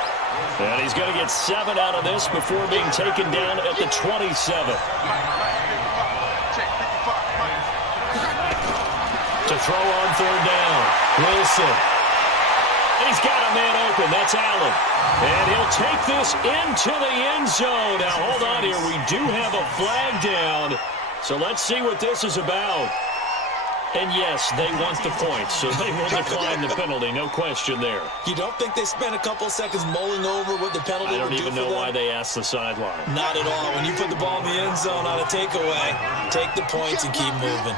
And he's going to get 7 out of this before being taken down at the 27. To throw on 3rd down, Wilson. And he's got a man open. That's Allen. And he'll take this into the end zone. Now, hold on here. We do have a flag down. So let's see what this is about. And, yes, they want the points, so they will decline the penalty. No question there. You don't think they spent a couple seconds mulling over what the penalty would do for them? I don't even know why they asked the sideline. Not at all. When you put the ball in the end zone on a takeaway, take the points and keep moving.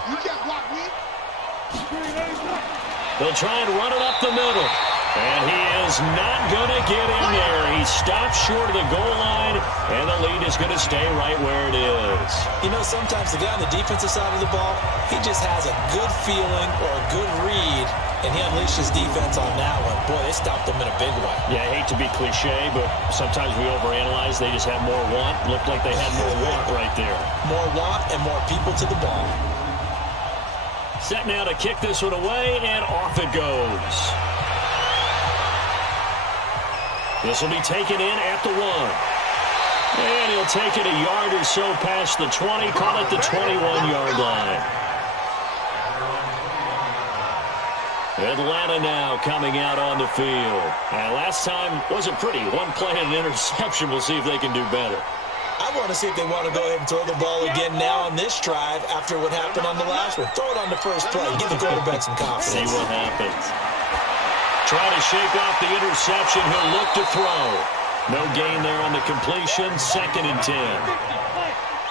They'll try and run it up the middle. And he is not going to get in there. He stopped short of the goal line, and the lead is going to stay right where it is. You know, sometimes the guy on the defensive side of the ball, he just has a good feeling or a good read, and he unleashed his defense on that one. Boy, they stopped him in a big way. Yeah, I hate to be cliche, but sometimes we overanalyze. They just have more want. Looked like they had more want right there. More want and more people to the ball. Set now to kick this one away, and off it goes. This will be taken in at the 1. And he'll take it a yard or so past the 20, call it the 21-yard line. Atlanta now coming out on the field. And last time wasn't pretty. One play and an interception. We'll see if they can do better. I want to see if they want to go ahead and throw the ball again now on this drive after what happened on the last one. Throw it on the first play. Give the quarterback some confidence. See what happens. Trying to shake off the interception. He'll look to throw. No gain there on the completion. 2nd and 10.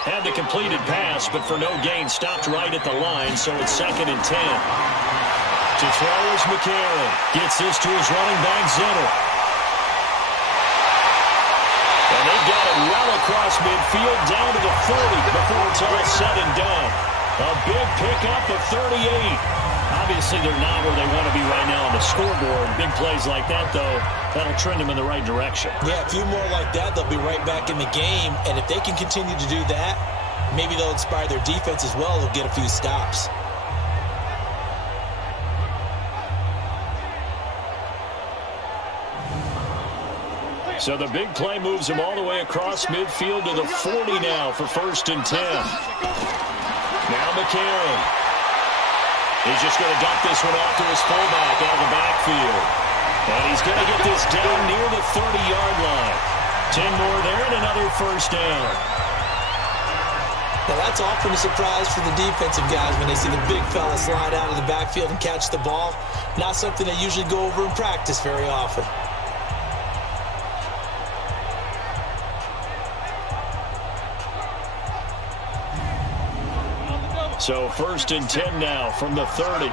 Had the completed pass, but for no gain, stopped right at the line, so it's 2nd and 10. To throw is McCarron. Gets this to his running back, Zenner. And they got it well across midfield, down to the 40 before it's all said and done. A big pickup of 38. Obviously, they're not where they want to be right now on the scoreboard. Big plays like that, though, that'll trend them in the right direction. Yeah, a few more like that, they'll be right back in the game. And if they can continue to do that, maybe they'll inspire their defense as well. They'll get a few stops. So the big play moves them all the way across midfield to the 40 now for 1st and 10. Now McCarron. He's just going to dump this one off to his fullback out of the backfield. And he's going to get this down near the 30-yard line. 10 more there and another first down. Now that's often a surprise for the defensive guys when they see the big fella slide out of the backfield and catch the ball. Not something they usually go over in practice very often. So 1st and 10 now from the 30. Again,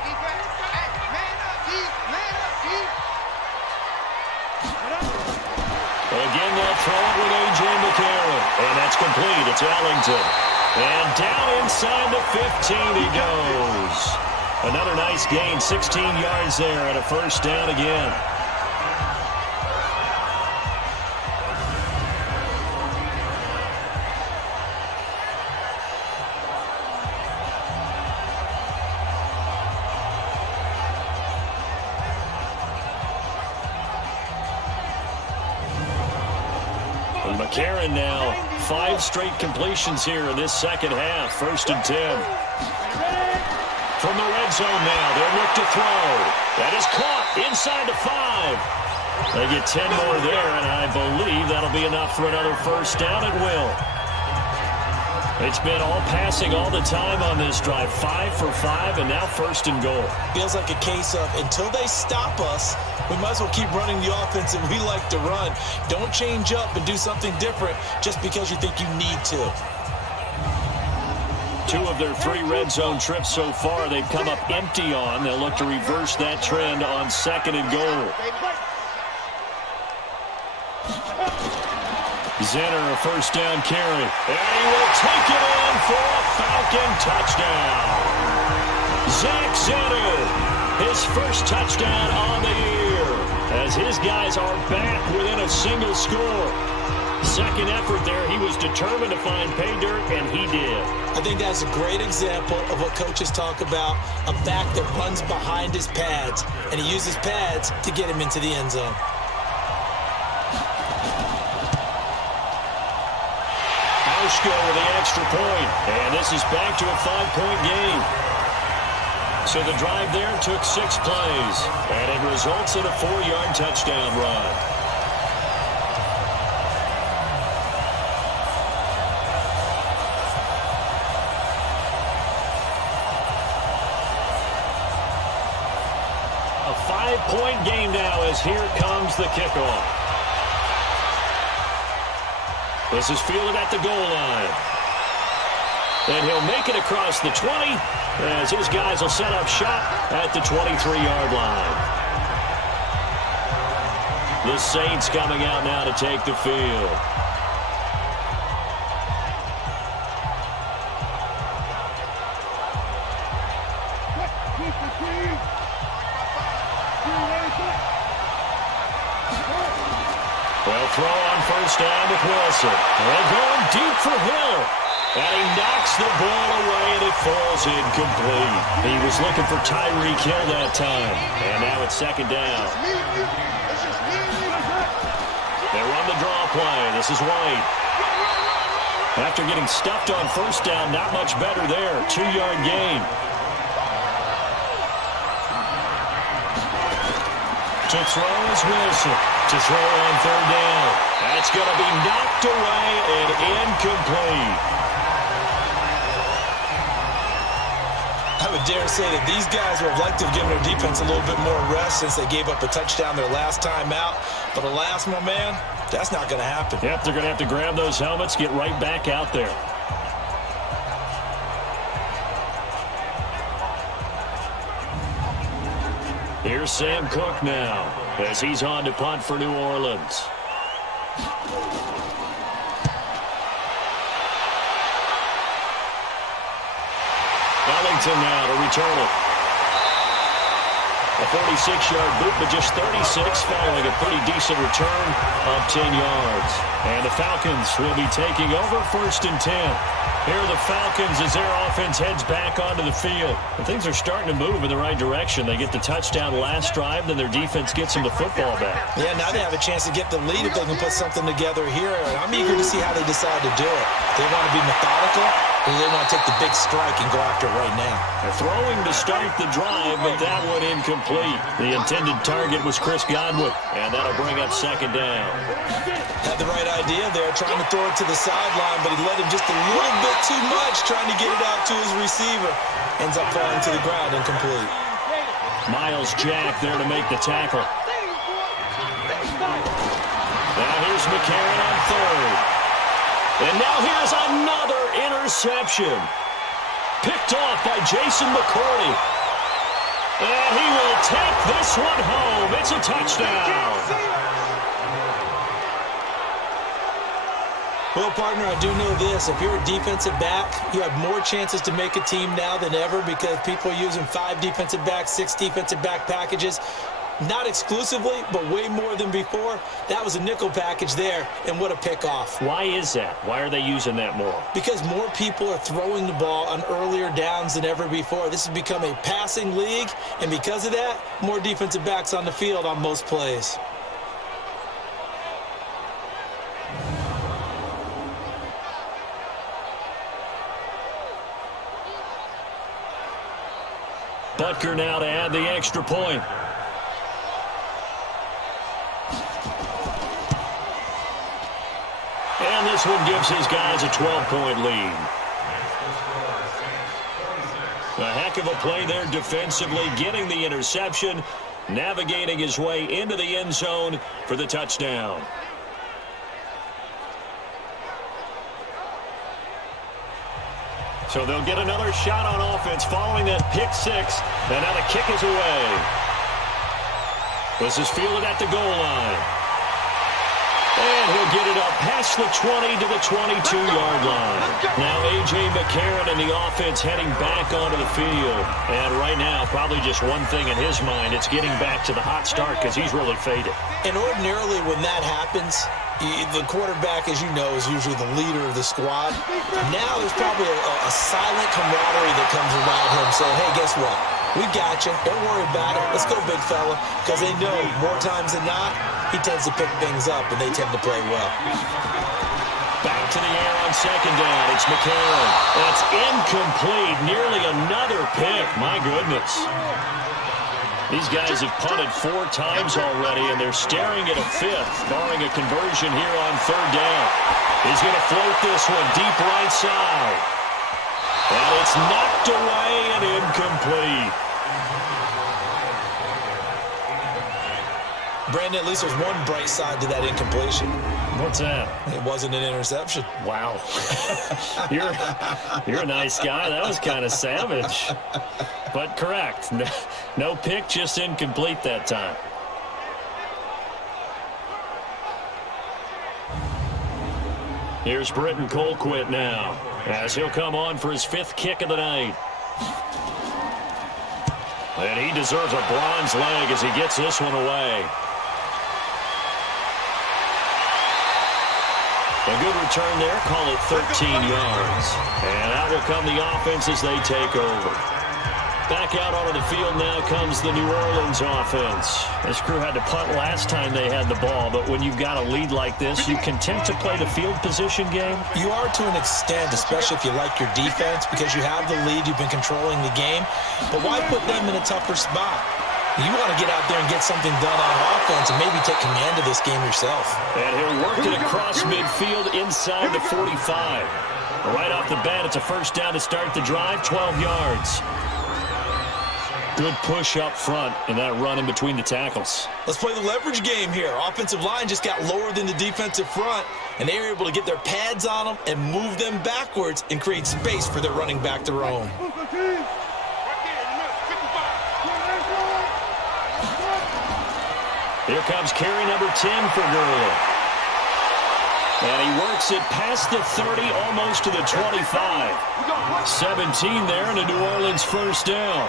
they'll throw it with A.J. McCarron. And that's complete. It's Ellington. And down inside the 15 he goes. Another nice gain, 16 yards there and a first down again. McCarron now, 5 straight completions here in this second half. 1st and 10. From the red zone now, they'll look to throw. That is caught inside the 5. They get 10 more there, and I believe that'll be enough for another first down. It will. It's been all passing all the time on this drive. 5 for 5, and now 1st and goal. Feels like a case of until they stop us, we might as well keep running the offense that we like to run. Don't change up and do something different just because you think you need to. 2 of their 3 red zone trips so far, they've come up empty on. They'll look to reverse that trend on 2nd and goal. Zenner, a first down carry. And he will take it in for a Falcon touchdown. Zach Zenner, his first touchdown on the year, as his guys are back within a single score. Second effort there, he was determined to find pay dirt, and he did. I think that's a great example of what coaches talk about, a back that runs behind his pads, and he uses pads to get him into the end zone. With the extra point, and this is back to a 5-point game. So the drive there took 6 plays, and it results in a 4-yard touchdown run. A 5-point game now as here comes the kickoff. This is fielded at the goal line. And he'll make it across the 20 as his guys will set up shop at the 23-yard line. The Saints coming out now to take the field. Well, throw on first down with Wilson. They're going deep for Hill. And he knocks the ball away, and it falls incomplete. He was looking for Tyreek Hill that time. And now it's second down. They run the draw play. This is White. After getting stuffed on first down, not much better there. 2-yard gain. To throw is Wilson. To throw on third down. That's going to be knocked away and incomplete. I would dare say that these guys would have liked to have given their defense a little bit more rest since they gave up a touchdown their last time out. But alas, my man, that's not going to happen. Yep, they're going to have to grab those helmets, get right back out there. Here's Sam Cook now as he's on to punt for New Orleans. Ellington now to return it. A 46-yard boot, but just 36 following a pretty decent return of 10 yards. And the Falcons will be taking over 1st and 10. Here are the Falcons as their offense heads back onto the field. And things are starting to move in the right direction. They get the touchdown last drive, then their defense gets them the football back. Yeah, now they have a chance to get the lead if they can put something together here. And I'm eager to see how they decide to do it. They want to be methodical, or they want to take the big strike and go after it right now. They're throwing to start the drive, but that one incomplete. The intended target was Chris Godwin, and that'll bring up second down. Had the right idea there, trying to throw it to the sideline, but he let him just a little bit too much, trying to get it out to his receiver. Ends up falling to the ground, incomplete. Miles Jack there to make the tackle. Now here's McCarron on third. And now here's another interception. Picked off by Jason McCourty. And he will take this one home. It's a touchdown. Well, partner, I do know this. If you're a defensive back, you have more chances to make a team now than ever because people are using 5 defensive backs, 6 defensive back packages. Not exclusively, but way more than before. That was a nickel package there, and what a pickoff. Why is that? Why are they using that more? Because more people are throwing the ball on earlier downs than ever before. This has become a passing league, and because of that, more defensive backs on the field on most plays. Butker now to add the extra point. And this one gives his guys a 12-point lead. A heck of a play there defensively, getting the interception, navigating his way into the end zone for the touchdown. So they'll get another shot on offense following that pick six. And now the kick is away. This is fielded at the goal line. And he'll get it up past the 20 to the 22-yard line. Now A.J. McCarron and the offense heading back onto the field. And right now, probably just one thing in his mind. It's getting back to the hot start because he's really faded. And ordinarily when that happens, the quarterback, as you know, is usually the leader of the squad. Now there's probably a silent camaraderie that comes around him saying, hey, guess what? We got you. Don't worry about it. Let's go, big fella. Because they know more times than not, he tends to pick things up, and they tend to play well. Back to the air on second down. It's McCarron. That's incomplete. Nearly another pick. My goodness. These guys have punted 4 times already, and they're staring at a 5th, barring a conversion here on third down. He's going to float this one deep right side. And it's knocked away and incomplete. Brandon, at least there's one bright side to that incompletion. What's that? It wasn't an interception. Wow. You're a nice guy. That was kind of savage. But correct. No pick, just incomplete that time. Here's Britton Colquitt now, as he'll come on for his 5th kick of the night. And he deserves a bronze leg as he gets this one away. A good return there, call it 13 yards. And out will come the offense as they take over. Back out onto the field now comes the New Orleans offense. This crew had to punt last time they had the ball, but when you've got a lead like this, you content to play the field position game? You are to an extent, especially if you like your defense, because you have the lead, you've been controlling the game. But why put them in a tougher spot? You want to get out there and get something done on offense and maybe take command of this game yourself. And he'll work it across midfield inside the 45. Right off the bat, it's a first down to start the drive, 12 yards. Good push up front in that run in between the tackles. Let's play the leverage game here. Offensive line just got lower than the defensive front, and they were able to get their pads on them and move them backwards and create space for their running back to roam. Here comes carry number 10 for Gurley. And he works it past the 30, almost to the 25. 17 there, and a New Orleans first down.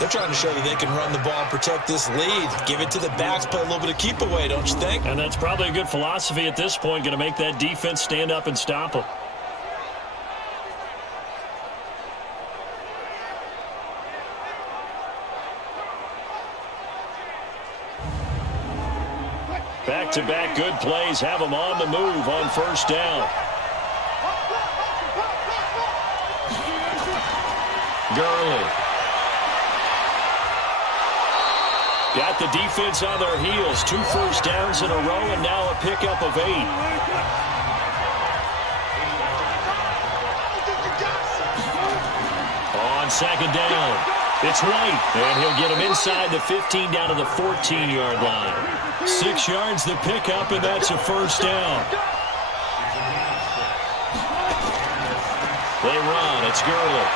They're trying to show that they can run the ball and protect this lead. Give it to the backs, play a little bit of keep away, don't you think? And that's probably a good philosophy at this point, going to make that defense stand up and stop them. Back-to-back good plays have them on the move on first down. Gurley. Got the defense on their heels. 2 first downs in a row and now a pickup of 8. On second down, it's White. And he'll get him inside the 15 down to the 14-yard line. 6 yards the pickup, and that's a first down. They run. It's Gurley.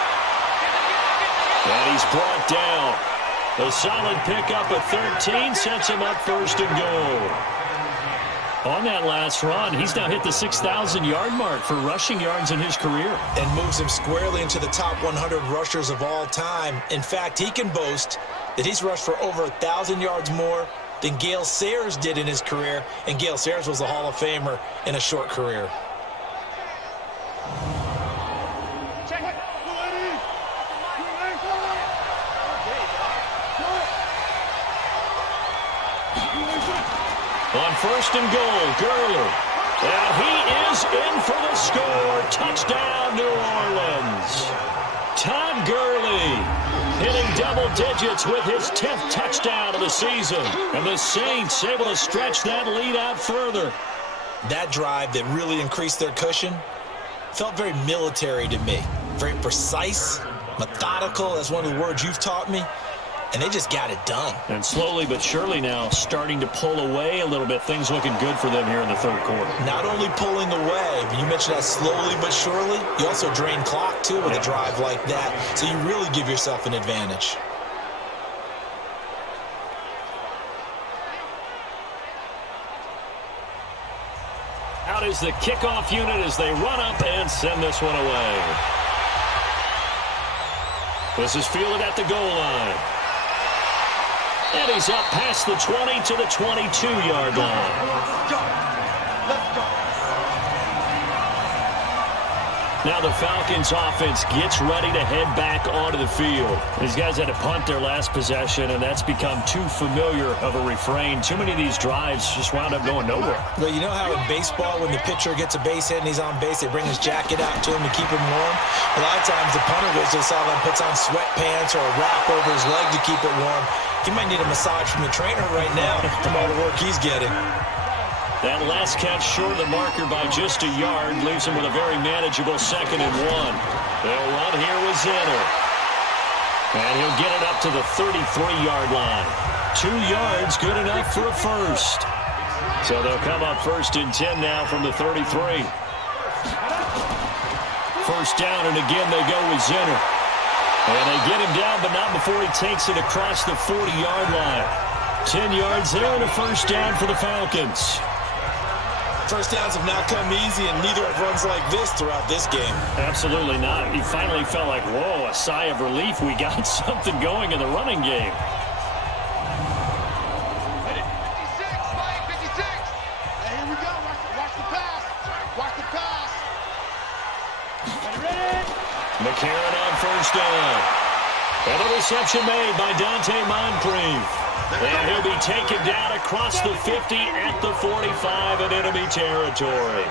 And he's brought down. A solid pickup of 13 sets him up first and goal. On that last run, he's now hit the 6,000-yard mark for rushing yards in his career. And moves him squarely into the top 100 rushers of all time. In fact, he can boast that he's rushed for over 1,000 yards more than Gale Sayers did in his career. And Gale Sayers was a Hall of Famer in a short career. On first and goal, Gurley. And he is in for the score. Touchdown, New Orleans. Todd Gurley hitting double digits with his 10th touchdown of the season. And the Saints able to stretch that lead out further. That drive that really increased their cushion felt very military to me. Very precise, methodical. That's one of the words you've taught me. And they just got it done. And slowly but surely now starting to pull away a little bit. Things looking good for them here in the third quarter. Not only pulling away, but you mentioned that slowly but surely. You also drain clock, too, with a drive like that. So you really give yourself an advantage. Out is the kickoff unit as they run up and send this one away. This is fielded at the goal line. And he's up past the 20 to the 22-yard line. Now the Falcons offense gets ready to head back onto the field. These guys had to punt their last possession, and that's become too familiar of a refrain. Too many of these drives just wound up going nowhere. Well, you know how in baseball, when the pitcher gets a base hit and he's on base, they bring his jacket out to him to keep him warm? A lot of times the punter goes to the sideline, puts on sweatpants or a wrap over his leg to keep it warm. He might need a massage from the trainer right now from all the work he's getting. That last catch short of the marker by just a yard leaves him with a very manageable 2nd and 1. They'll run here with Zenner. And he'll get it up to the 33-yard line. 2 yards, good enough for a first. So they'll come up 1st and 10 now from the 33. First down, and again they go with Zenner. And they get him down, but not before he takes it across the 40-yard line. 10 yards there and a first down for the Falcons. First downs have not come easy, and neither have runs like this throughout this game. Absolutely not. He finally felt like, whoa, a sigh of relief. We got something going in the running game. 56, Mike, 56. Hey, here we go. Watch the pass. Watch the pass. Ready? McCarron on first down. And a reception made by Dante Moncrief. And he'll be taken down across the 50 at the 45 in enemy territory.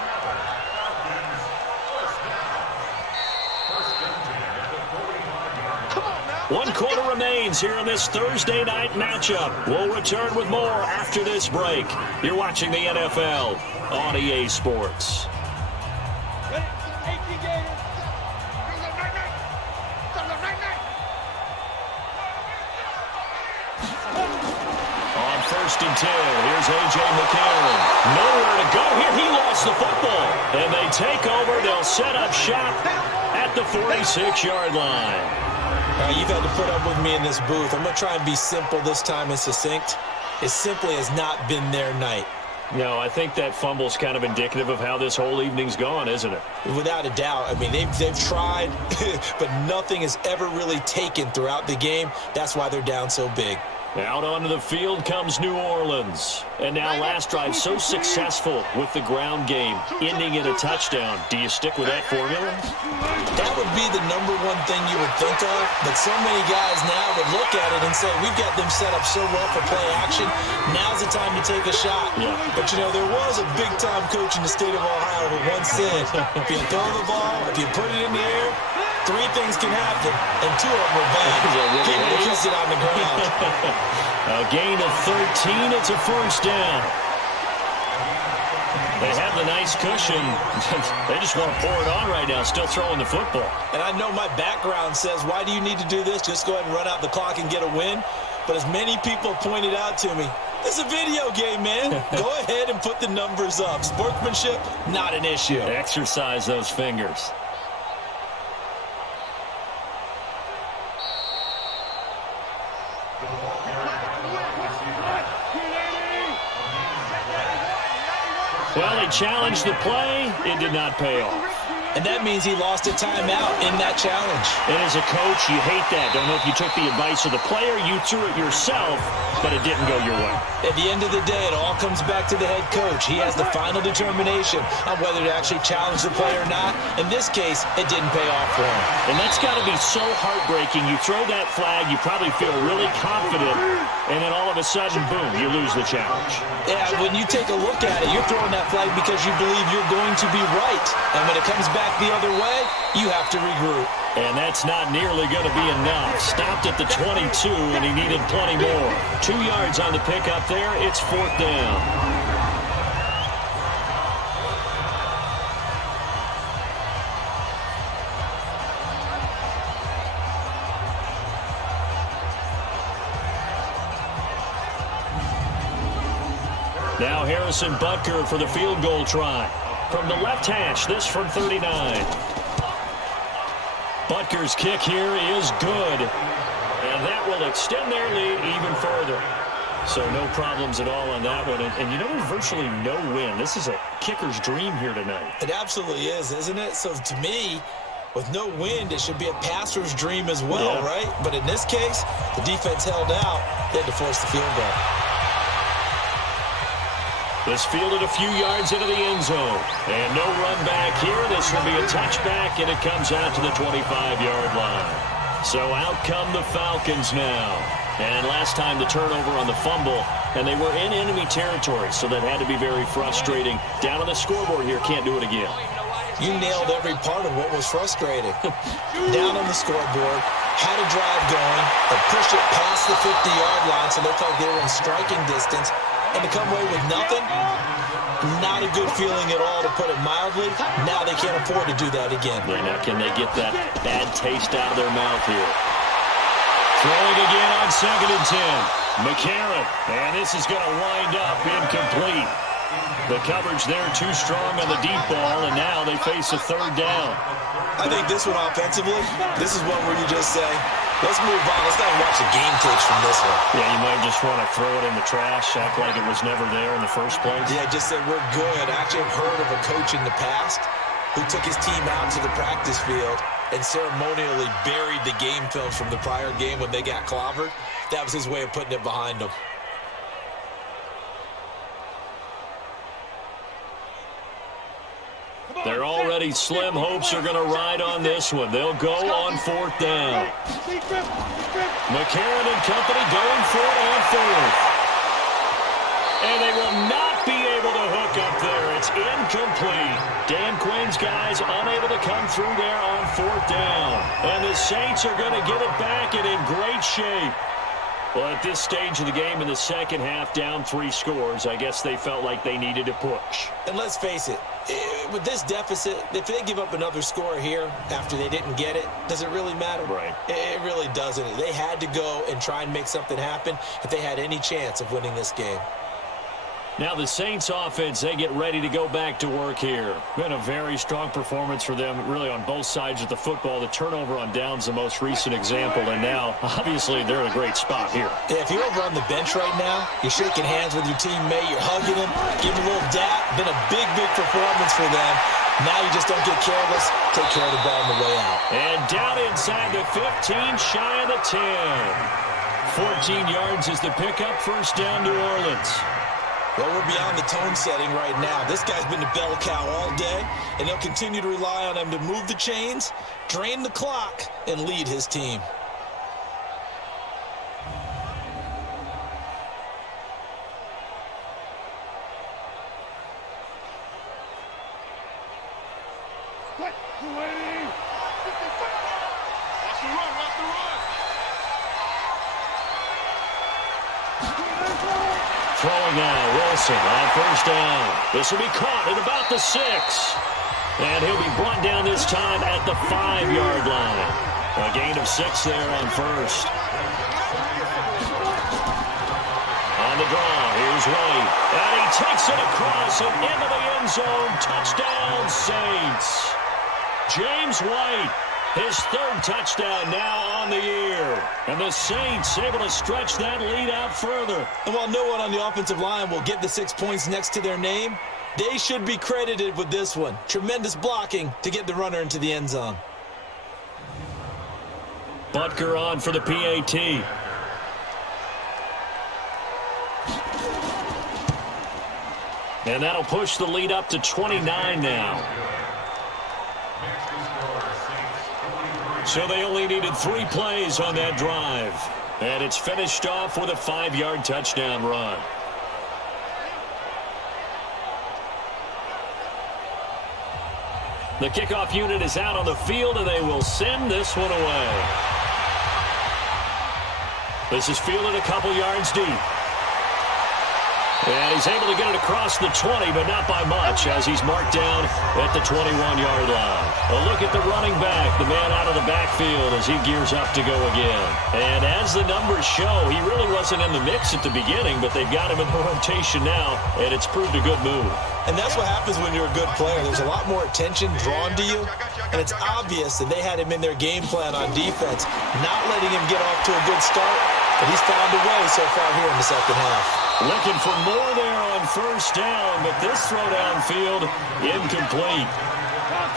One quarter remains here in this Thursday night matchup. We'll return with more after this break. You're watching the NFL on EA Sports. Ready? 18 Gators. On 1st and 10, here's A.J. McCarron. Nowhere to go here. He lost the football. And they take over. They'll set up shop at the 46-yard line. You've had to put up with me in this booth. I'm going to try and be simple this time and succinct. It simply has not been their night. No, I think that fumble's kind of indicative of how this whole evening's gone, isn't it? Without a doubt. I mean, they've tried, but nothing has ever really taken throughout the game. That's why they're down so big. Out onto the field comes New Orleans. And now last drive so successful with the ground game, ending in a touchdown. Do you stick with that formula? That would be the number one thing you would think of, but so many guys now would look at it and say, we've got them set up so well for play action, now's the time to take a shot. Yeah. But, you know, there was a big-time coach in the state of Ohio who once said, if you throw the ball, if you put it in the air, 3 things can happen, and 2 of them are bad. People kiss it on the ground. A gain of 13, it's a first down. They have the nice cushion. They just want to pour it on right now, still throwing the football. And I know my background says, why do you need to do this? Just go ahead and run out the clock and get a win. But as many people pointed out to me, it's a video game, man. Go ahead and put the numbers up. Sportsmanship, not an issue. Exercise those fingers. Well, he challenged the play. It did not pay off. And that means he lost a timeout in that challenge. And as a coach, you hate that. Don't know if you took the advice of the player. You threw it yourself, but it didn't go your way. At the end of the day, it all comes back to the head coach. He has the final determination on whether to actually challenge the play or not. In this case, it didn't pay off for him. And that's got to be so heartbreaking. You throw that flag, you probably feel really confident, and then all of a sudden, boom, you lose the challenge. Yeah, when you take a look at it, you're throwing that flag because you believe you're going to be right. And when it comes back the other way, you have to regroup. And that's not nearly going to be enough. Stopped at the 22, and he needed plenty more. 2 yards on the pickup there. It's 4th down. Now Harrison Butker for the field goal try. From the left hash, this from 39. Butker's kick here is good. And that will extend their lead even further. So no problems at all on that one. And you know, there's virtually no win. This is a kicker's dream here tonight. It absolutely is, isn't it? So to me, with no wind, it should be a passer's dream as well, right? But in this case, the defense held out. They had to force the field goal. This fielded a few yards into the end zone. And no run back here. This will be a touchback, and it comes out to the 25-yard line. So out come the Falcons now. And last time the turnover on the fumble, and they were in enemy territory, so that had to be very frustrating. Down on the scoreboard here, can't do it again. You nailed every part of what was frustrating. Down on the scoreboard, had a drive going, and pushed it past the 50-yard line so they felt they were in striking distance. And to come away with nothing, not a good feeling at all, to put it mildly. Now they can't afford to do that again. Yeah, now can they get that bad taste out of their mouth here? Throwing again on 2nd and 10. McCarron, and this is going to wind up incomplete. The coverage there too strong on the deep ball, and now they face a 3rd down. I think this one offensively, this is one where you just say, let's move on. Let's not watch the game tapes from this one. Yeah, you might just want to throw it in the trash, act like it was never there in the first place. Yeah, just say we're good. I actually have heard of a coach in the past who took his team out to the practice field and ceremonially buried the game films from the prior game when they got clobbered. That was his way of putting it behind them. They're already slim hopes are going to ride on this one. They'll go on 4th down. McCarron and company going for it on 4th. And they will not be able to hook up there. It's incomplete. Dan Quinn's guys unable to come through there on 4th down. And the Saints are going to get it back and in great shape. Well, at this stage of the game in the second half, down 3 scores, I guess they felt like they needed to push. And let's face it, with this deficit, if they give up another score here after they didn't get it, does it really matter? Right. It really doesn't. They had to go and try and make something happen if they had any chance of winning this game. Now the Saints offense, they get ready to go back to work here. Been a very strong performance for them, really on both sides of the football. The turnover on downs the most recent example, and now, obviously, they're in a great spot here. Yeah, if you're over on the bench right now, you're shaking hands with your teammate, you're hugging him, giving a little dap. Been a big, big performance for them. Now you just don't get careless. Take care of the ball on the way out. And down inside the 15, shy of the 10. 14 yards is the pickup, 1st down, New Orleans. Well, we're beyond the tone setting right now. This guy's been the bell cow all day, and they'll continue to rely on him to move the chains, drain the clock, and lead his team. Watch the run, watch the run. Throwing now, Wilson on 1st down. This will be caught at about the 6. And he'll be brought down this time at the 5-yard line. A gain of 6 there on 1st. On the draw, here's White. And he takes it across and into the end zone. Touchdown, Saints. James White, his 3rd touchdown now on the year. And the Saints able to stretch that lead out further. And while no one on the offensive line will get the 6 points next to their name, they should be credited with this one. Tremendous blocking to get the runner into the end zone. Butker on for the PAT. And that'll push the lead up to 29 now. So they only needed 3 plays on that drive. And it's finished off with a 5-yard touchdown run. The kickoff unit is out on the field, and they will send this one away. This is fielded a couple yards deep. And he's able to get it across the 20, but not by much, as he's marked down at the 21-yard line. A look at the running back, the man out of the backfield as he gears up to go again. And as the numbers show, he really wasn't in the mix at the beginning, but they've got him in the rotation now, and it's proved a good move. And that's what happens when you're a good player. There's a lot more attention drawn to you, and it's obvious that they had him in their game plan on defense, not letting him get off to a good start, but he's found a way so far here in the second half. Looking for more there on 1st down, but this throw downfield incomplete.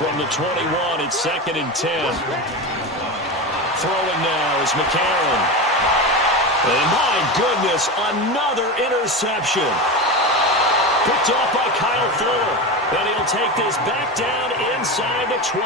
From the 21, it's 2nd and 10. Throwing now is McCarron. And my goodness, another interception. Picked off by Kyle Fuller. And he'll take this back down inside the 20.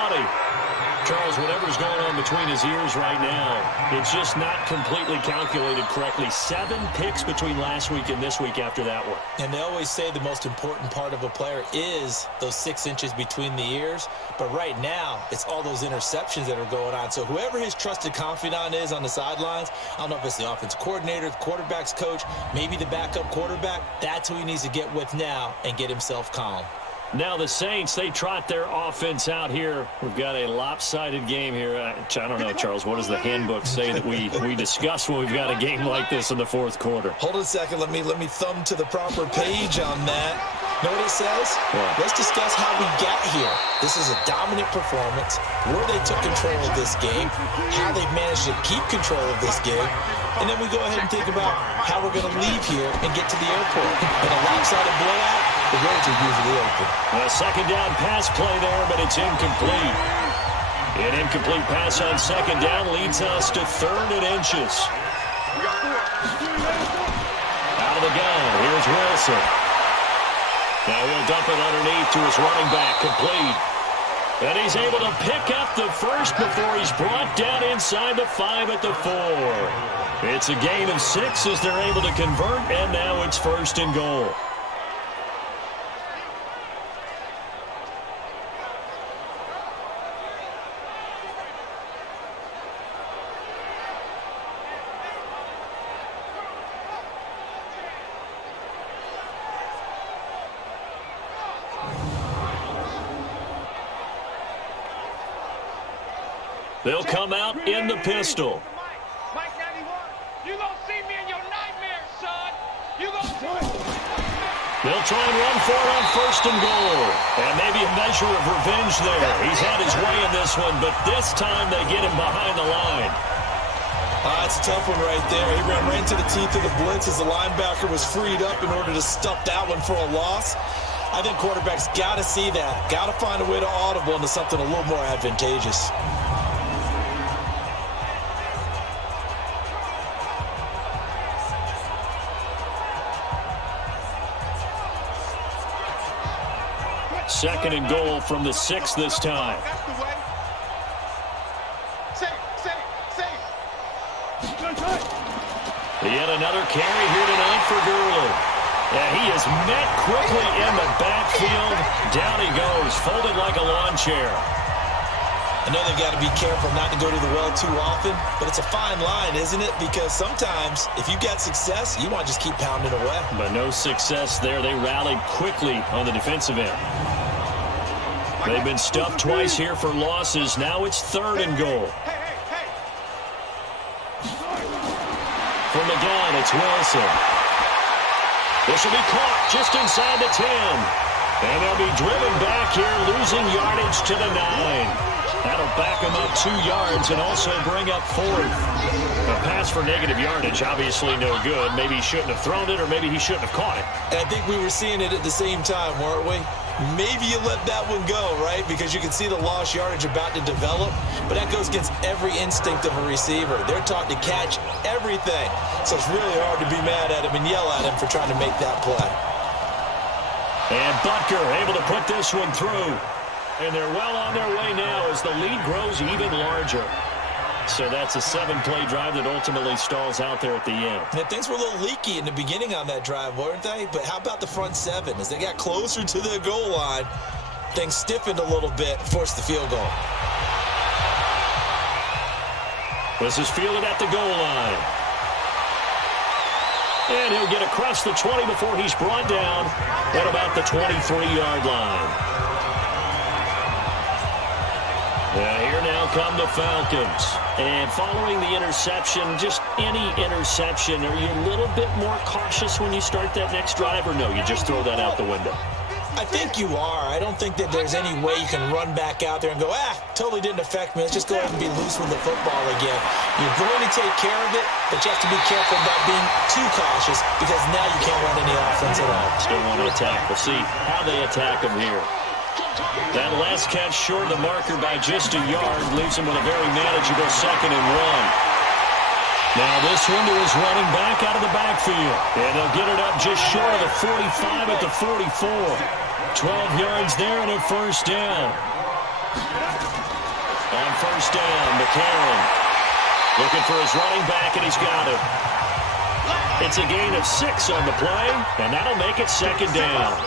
Charles, whatever's going on between his ears right now, it's just not completely calculated correctly. 7 picks between last week and this week after that one. And they always say the most important part of a player is those 6 inches between the ears. But right now, it's all those interceptions that are going on. So whoever his trusted confidant is on the sidelines, I don't know if it's the offensive coordinator, the quarterback's coach, maybe the backup quarterback, that's who he needs to get with now and get himself calm. Now the Saints, they trot their offense out here. We've got a lopsided game here. I don't know, Charles, what does the handbook say that we discuss when we've got a game like this in the fourth quarter? Hold on a second. Let me thumb to the proper page on that. Know what it says? What? Let's discuss how we got here. This is a dominant performance, where they took control of this game, how they've managed to keep control of this game, and then we go ahead and think about how we're going to leave here and get to the airport. In a lopsided blowout, the roads are usually open. A second down pass play there, but it's incomplete. An incomplete pass on second down leads us to 3rd and inches. Out of the gun, here's Wilson. Now he'll dump it underneath to his running back, complete. And he's able to pick up the first before he's brought down inside the 5 at the 4. It's a gain of 6 as they're able to convert, and now it's 1st and goal. They'll come out in the pistol. Mike 91, you gonna see me in your nightmares, son. You gonna see me. They'll try and run for it on 1st and goal. And maybe a measure of revenge there. He's had his way in this one, but this time they get him behind the line. It's a tough one right there. He ran right into the teeth of the blitz as the linebacker was freed up in order to stuff that one for a loss. I think quarterbacks got to see that. Got to find a way to audible into something a little more advantageous. Second and goal from the 6 this time. That's the way. Safe. Yet another carry here tonight for Gurley. And he is met quickly in the backfield. Down he goes, folded like a lawn chair. I know they've got to be careful not to go to the well too often, but it's a fine line, isn't it? Because sometimes, if you got success, you want to just keep pounding away. But no success there. They rallied quickly on the defensive end. They've been stuffed twice here for losses. Now it's 3rd and goal. Hey. From the gun, it's Wilson. This will be caught just inside the 10. And they'll be driven back here, losing yardage to the 9. That'll back him up 2 yards and also bring up 4th. A pass for negative yardage, obviously no good. Maybe he shouldn't have thrown it, or maybe he shouldn't have caught it. And I think we were seeing it at the same time, weren't we? Maybe you let that one go, right? Because you can see the lost yardage about to develop. But that goes against every instinct of a receiver. They're taught to catch everything. So it's really hard to be mad at him and yell at him for trying to make that play. And Butker able to put this one through. And they're well on their way now as the lead grows even larger. So that's a 7-play drive that ultimately stalls out there at the end. And things were a little leaky in the beginning on that drive, weren't they? But how about the front 7? As they got closer to the goal line, things stiffened a little bit, forced the field goal. This is fielded at the goal line. And he'll get across the 20 before he's brought down at about the 23-yard line. Here now come the Falcons. And following the interception, just any interception, are you a little bit more cautious when you start that next drive, or no, you just throw that out the window? I think you are. I don't think that there's any way you can run back out there and go, totally didn't affect me. Let's just go ahead and be loose with the football again. You're going to take care of it, but you have to be careful about being too cautious because now you can't run any offense at all. Still want to attack. We'll see how they attack him here. That last catch short of the marker by just a yard leaves him with a very manageable 2nd and 1. Now this one to his running back out of the backfield. And they'll get it up just short of the 45 at the 44. 12 yards there and a first down. On first down, McCarron looking for his running back, and he's got it. It's a gain of 6 on the play, and that'll make it second down.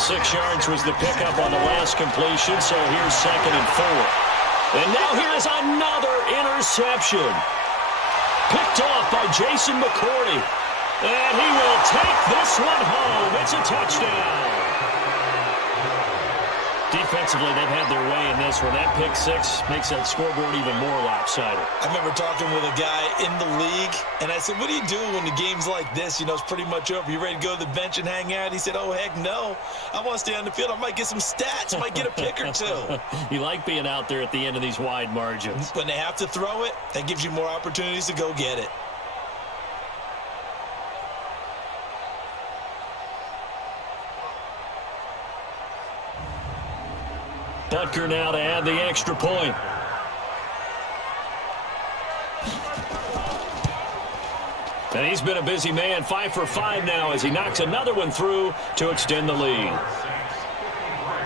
6 yards was the pickup on the last completion, so here's 2nd and 4. And now here's another interception. Picked off by Jason McCourty. And he will take this one home. It's a touchdown. Defensively, they've had their way in this one. That pick 6 makes that scoreboard even more lopsided. I remember talking with a guy in the league, and I said, what do you do when the game's like this? You know, it's pretty much over. You ready to go to the bench and hang out? He said, oh, heck no. I want to stay on the field. I might get some stats. I might get a pick or two. You like being out there at the end of these wide margins. When they have to throw it, that gives you more opportunities to go get it. Butker now to add the extra point. And he's been a busy man, 5 for 5 now as he knocks another one through to extend the lead.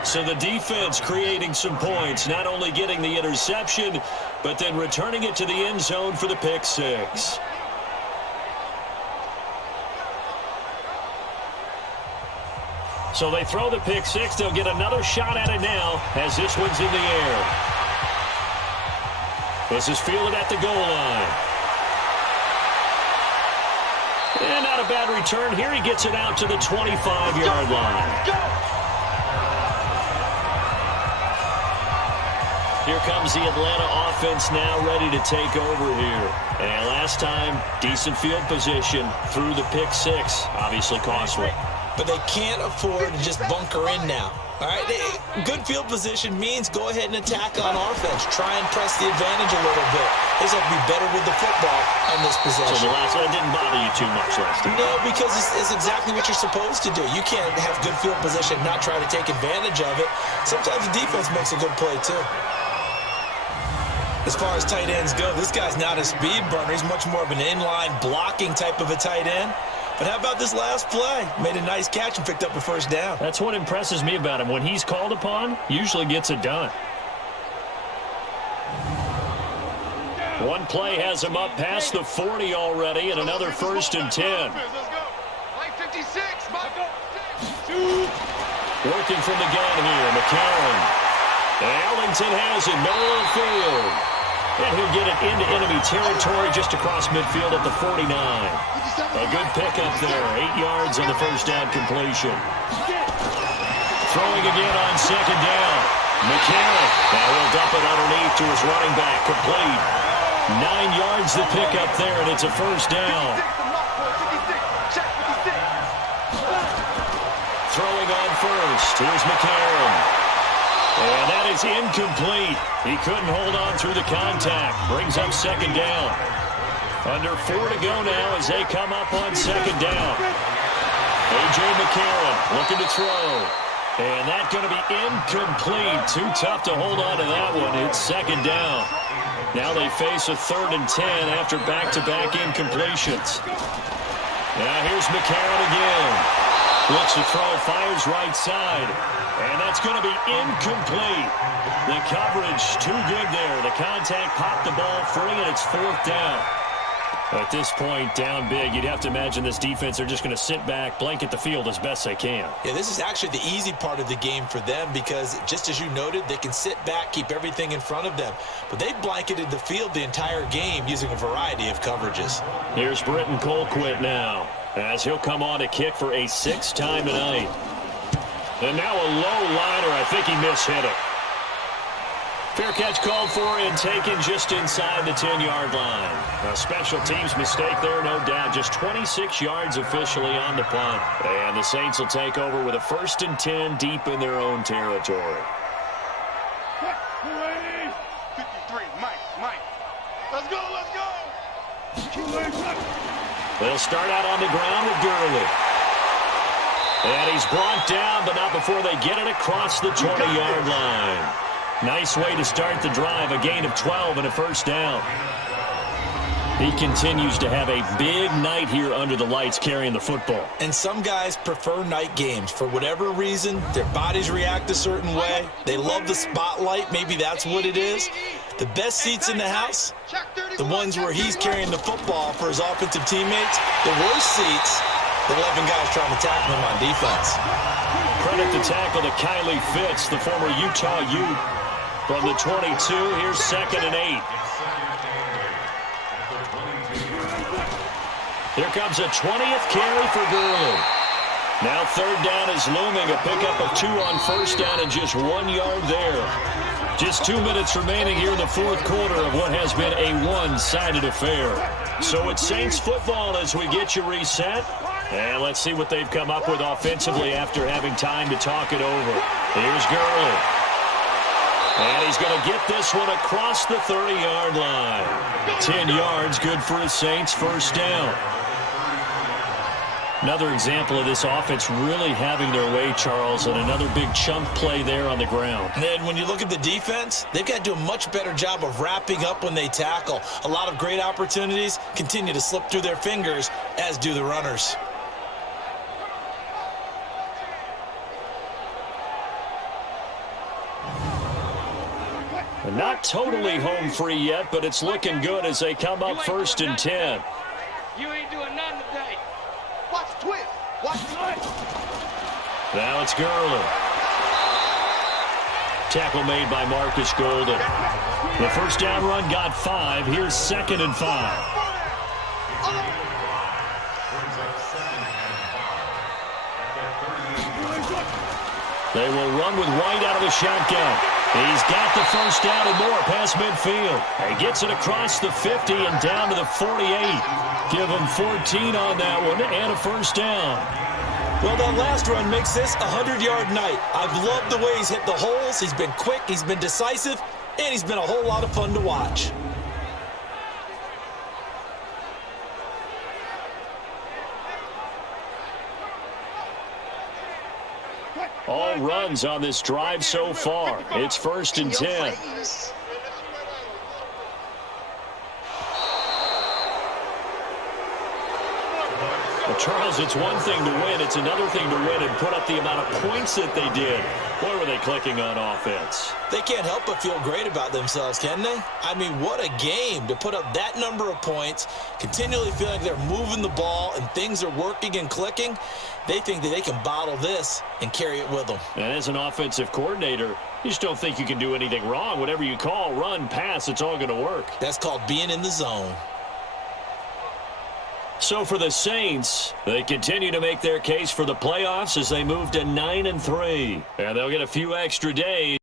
So the defense creating some points, not only getting the interception, but then returning it to the end zone for the pick 6. So they throw the pick 6. They'll get another shot at it now as this one's in the air. This is fielded at the goal line. And not a bad return here. He gets it out to the 25-yard line. Here comes the Atlanta offense now ready to take over here. And last time, decent field position through the pick 6. Obviously costly. But they can't afford to just bunker in now. All right, good field position means go ahead and attack on offense. Try and press the advantage a little bit. They just have to be better with the football on this possession. So the last one didn't bother you too much last time? No, because it's exactly what you're supposed to do. You can't have good field position and not try to take advantage of it. Sometimes the defense makes a good play, too. As far as tight ends go, this guy's not a speed burner. He's much more of an inline blocking type of a tight end. But how about this last play? Made a nice catch and picked up a first down. That's what impresses me about him. When he's called upon, usually gets it done. One play has him up past the 40 already, and another 1st and 10. Working from the gun here, McCarron. Ellington has it, middle of the field. And he'll get it into enemy territory just across midfield at the 49. A good pickup there, 8 yards on the first down completion. Throwing again on second down. McCarron. Now he'll dump it underneath to his running back, complete. 9 yards the pickup there, and it's a first down. Throwing on first. Here's McCarron. And that is incomplete. He couldn't hold on through the contact. Brings up second down. Under 4 to go now as they come up on second down. A.J. McCarron looking to throw. And that's going to be incomplete. Too tough to hold on to that one. It's second down. Now they face a 3rd and 10 after back-to-back incompletions. Now here's McCarron again. Looks to throw, fires right side. And that's going to be incomplete. The coverage too good there. The contact popped the ball free, and it's 4th down. At this point, down big, you'd have to imagine this defense are just going to sit back, blanket the field as best they can. Yeah, this is actually the easy part of the game for them because, just as you noted, they can sit back, keep everything in front of them. But they've blanketed the field the entire game using a variety of coverages. Here's Britton Colquitt now, as he'll come on to kick for a 6th time tonight. And now a low liner. I think he mishit it. Fair catch called for and taken just inside the 10-yard line. A special teams mistake there, no doubt. Just 26 yards officially on the punt. And the Saints will take over with a 1st and 10 deep in their own territory. 53, Mike. Let's go. They'll start out on the ground with Gurley. And he's brought down, but not before they get it across the 20-yard line. Nice way to start the drive, a gain of 12 and a first down. He continues to have a big night here under the lights carrying the football. And some guys prefer night games. For whatever reason, their bodies react a certain way. They love the spotlight. Maybe that's what it is. The best seats in the house, the ones where he's carrying the football for his offensive teammates. The worst seats, the 11 guys trying to tackle him on defense. Credit the tackle to Kylie Fitz, the former Utah Ute. From the 22, here's 2nd and 8. Here comes a 20th carry for Gurley. Now 3rd down is looming, a pickup of 2 on 1st down and just 1 yard there. Just 2 minutes remaining here in the 4th quarter of what has been a one-sided affair. So it's Saints football as we get you reset. And let's see what they've come up with offensively after having time to talk it over. Here's Gurley. And he's going to get this one across the 30-yard line. 10 yards, good for his Saints, 1st down. Another example of this offense really having their way, Charles, and another big chunk play there on the ground. And then when you look at the defense, they've got to do a much better job of wrapping up when they tackle. A lot of great opportunities continue to slip through their fingers, as do the runners. Not totally home free yet, but it's looking good as they come up 1st and 10. You ain't doing nothing today. Watch the twist. Watch the twist. Now it's Gurley. Tackle made by Marcus Golden. The 1st down run got 5. Here's 2nd and 5. They will run with White out of the shotgun. He's got the 1st down and more past midfield. He gets it across the 50 and down to the 48. Give him 14 on that one and a 1st down. Well, that last run makes this a 100-yard night. I've loved the way he's hit the holes. He's been quick, he's been decisive, and he's been a whole lot of fun to watch. All runs on this drive so far. It's 1st and 10. Well, Charles, it's one thing to win. It's another thing to win and put up the amount of points that they did. Boy, were they clicking on offense. They can't help but feel great about themselves, can they? I mean, what a game to put up that number of points, continually feel like they're moving the ball and things are working and clicking. They think that they can bottle this and carry it with them. And as an offensive coordinator, you just don't think you can do anything wrong. Whatever you call, run, pass, it's all going to work. That's called being in the zone. So for the Saints, they continue to make their case for the playoffs as they move to 9-3. And they'll get a few extra days.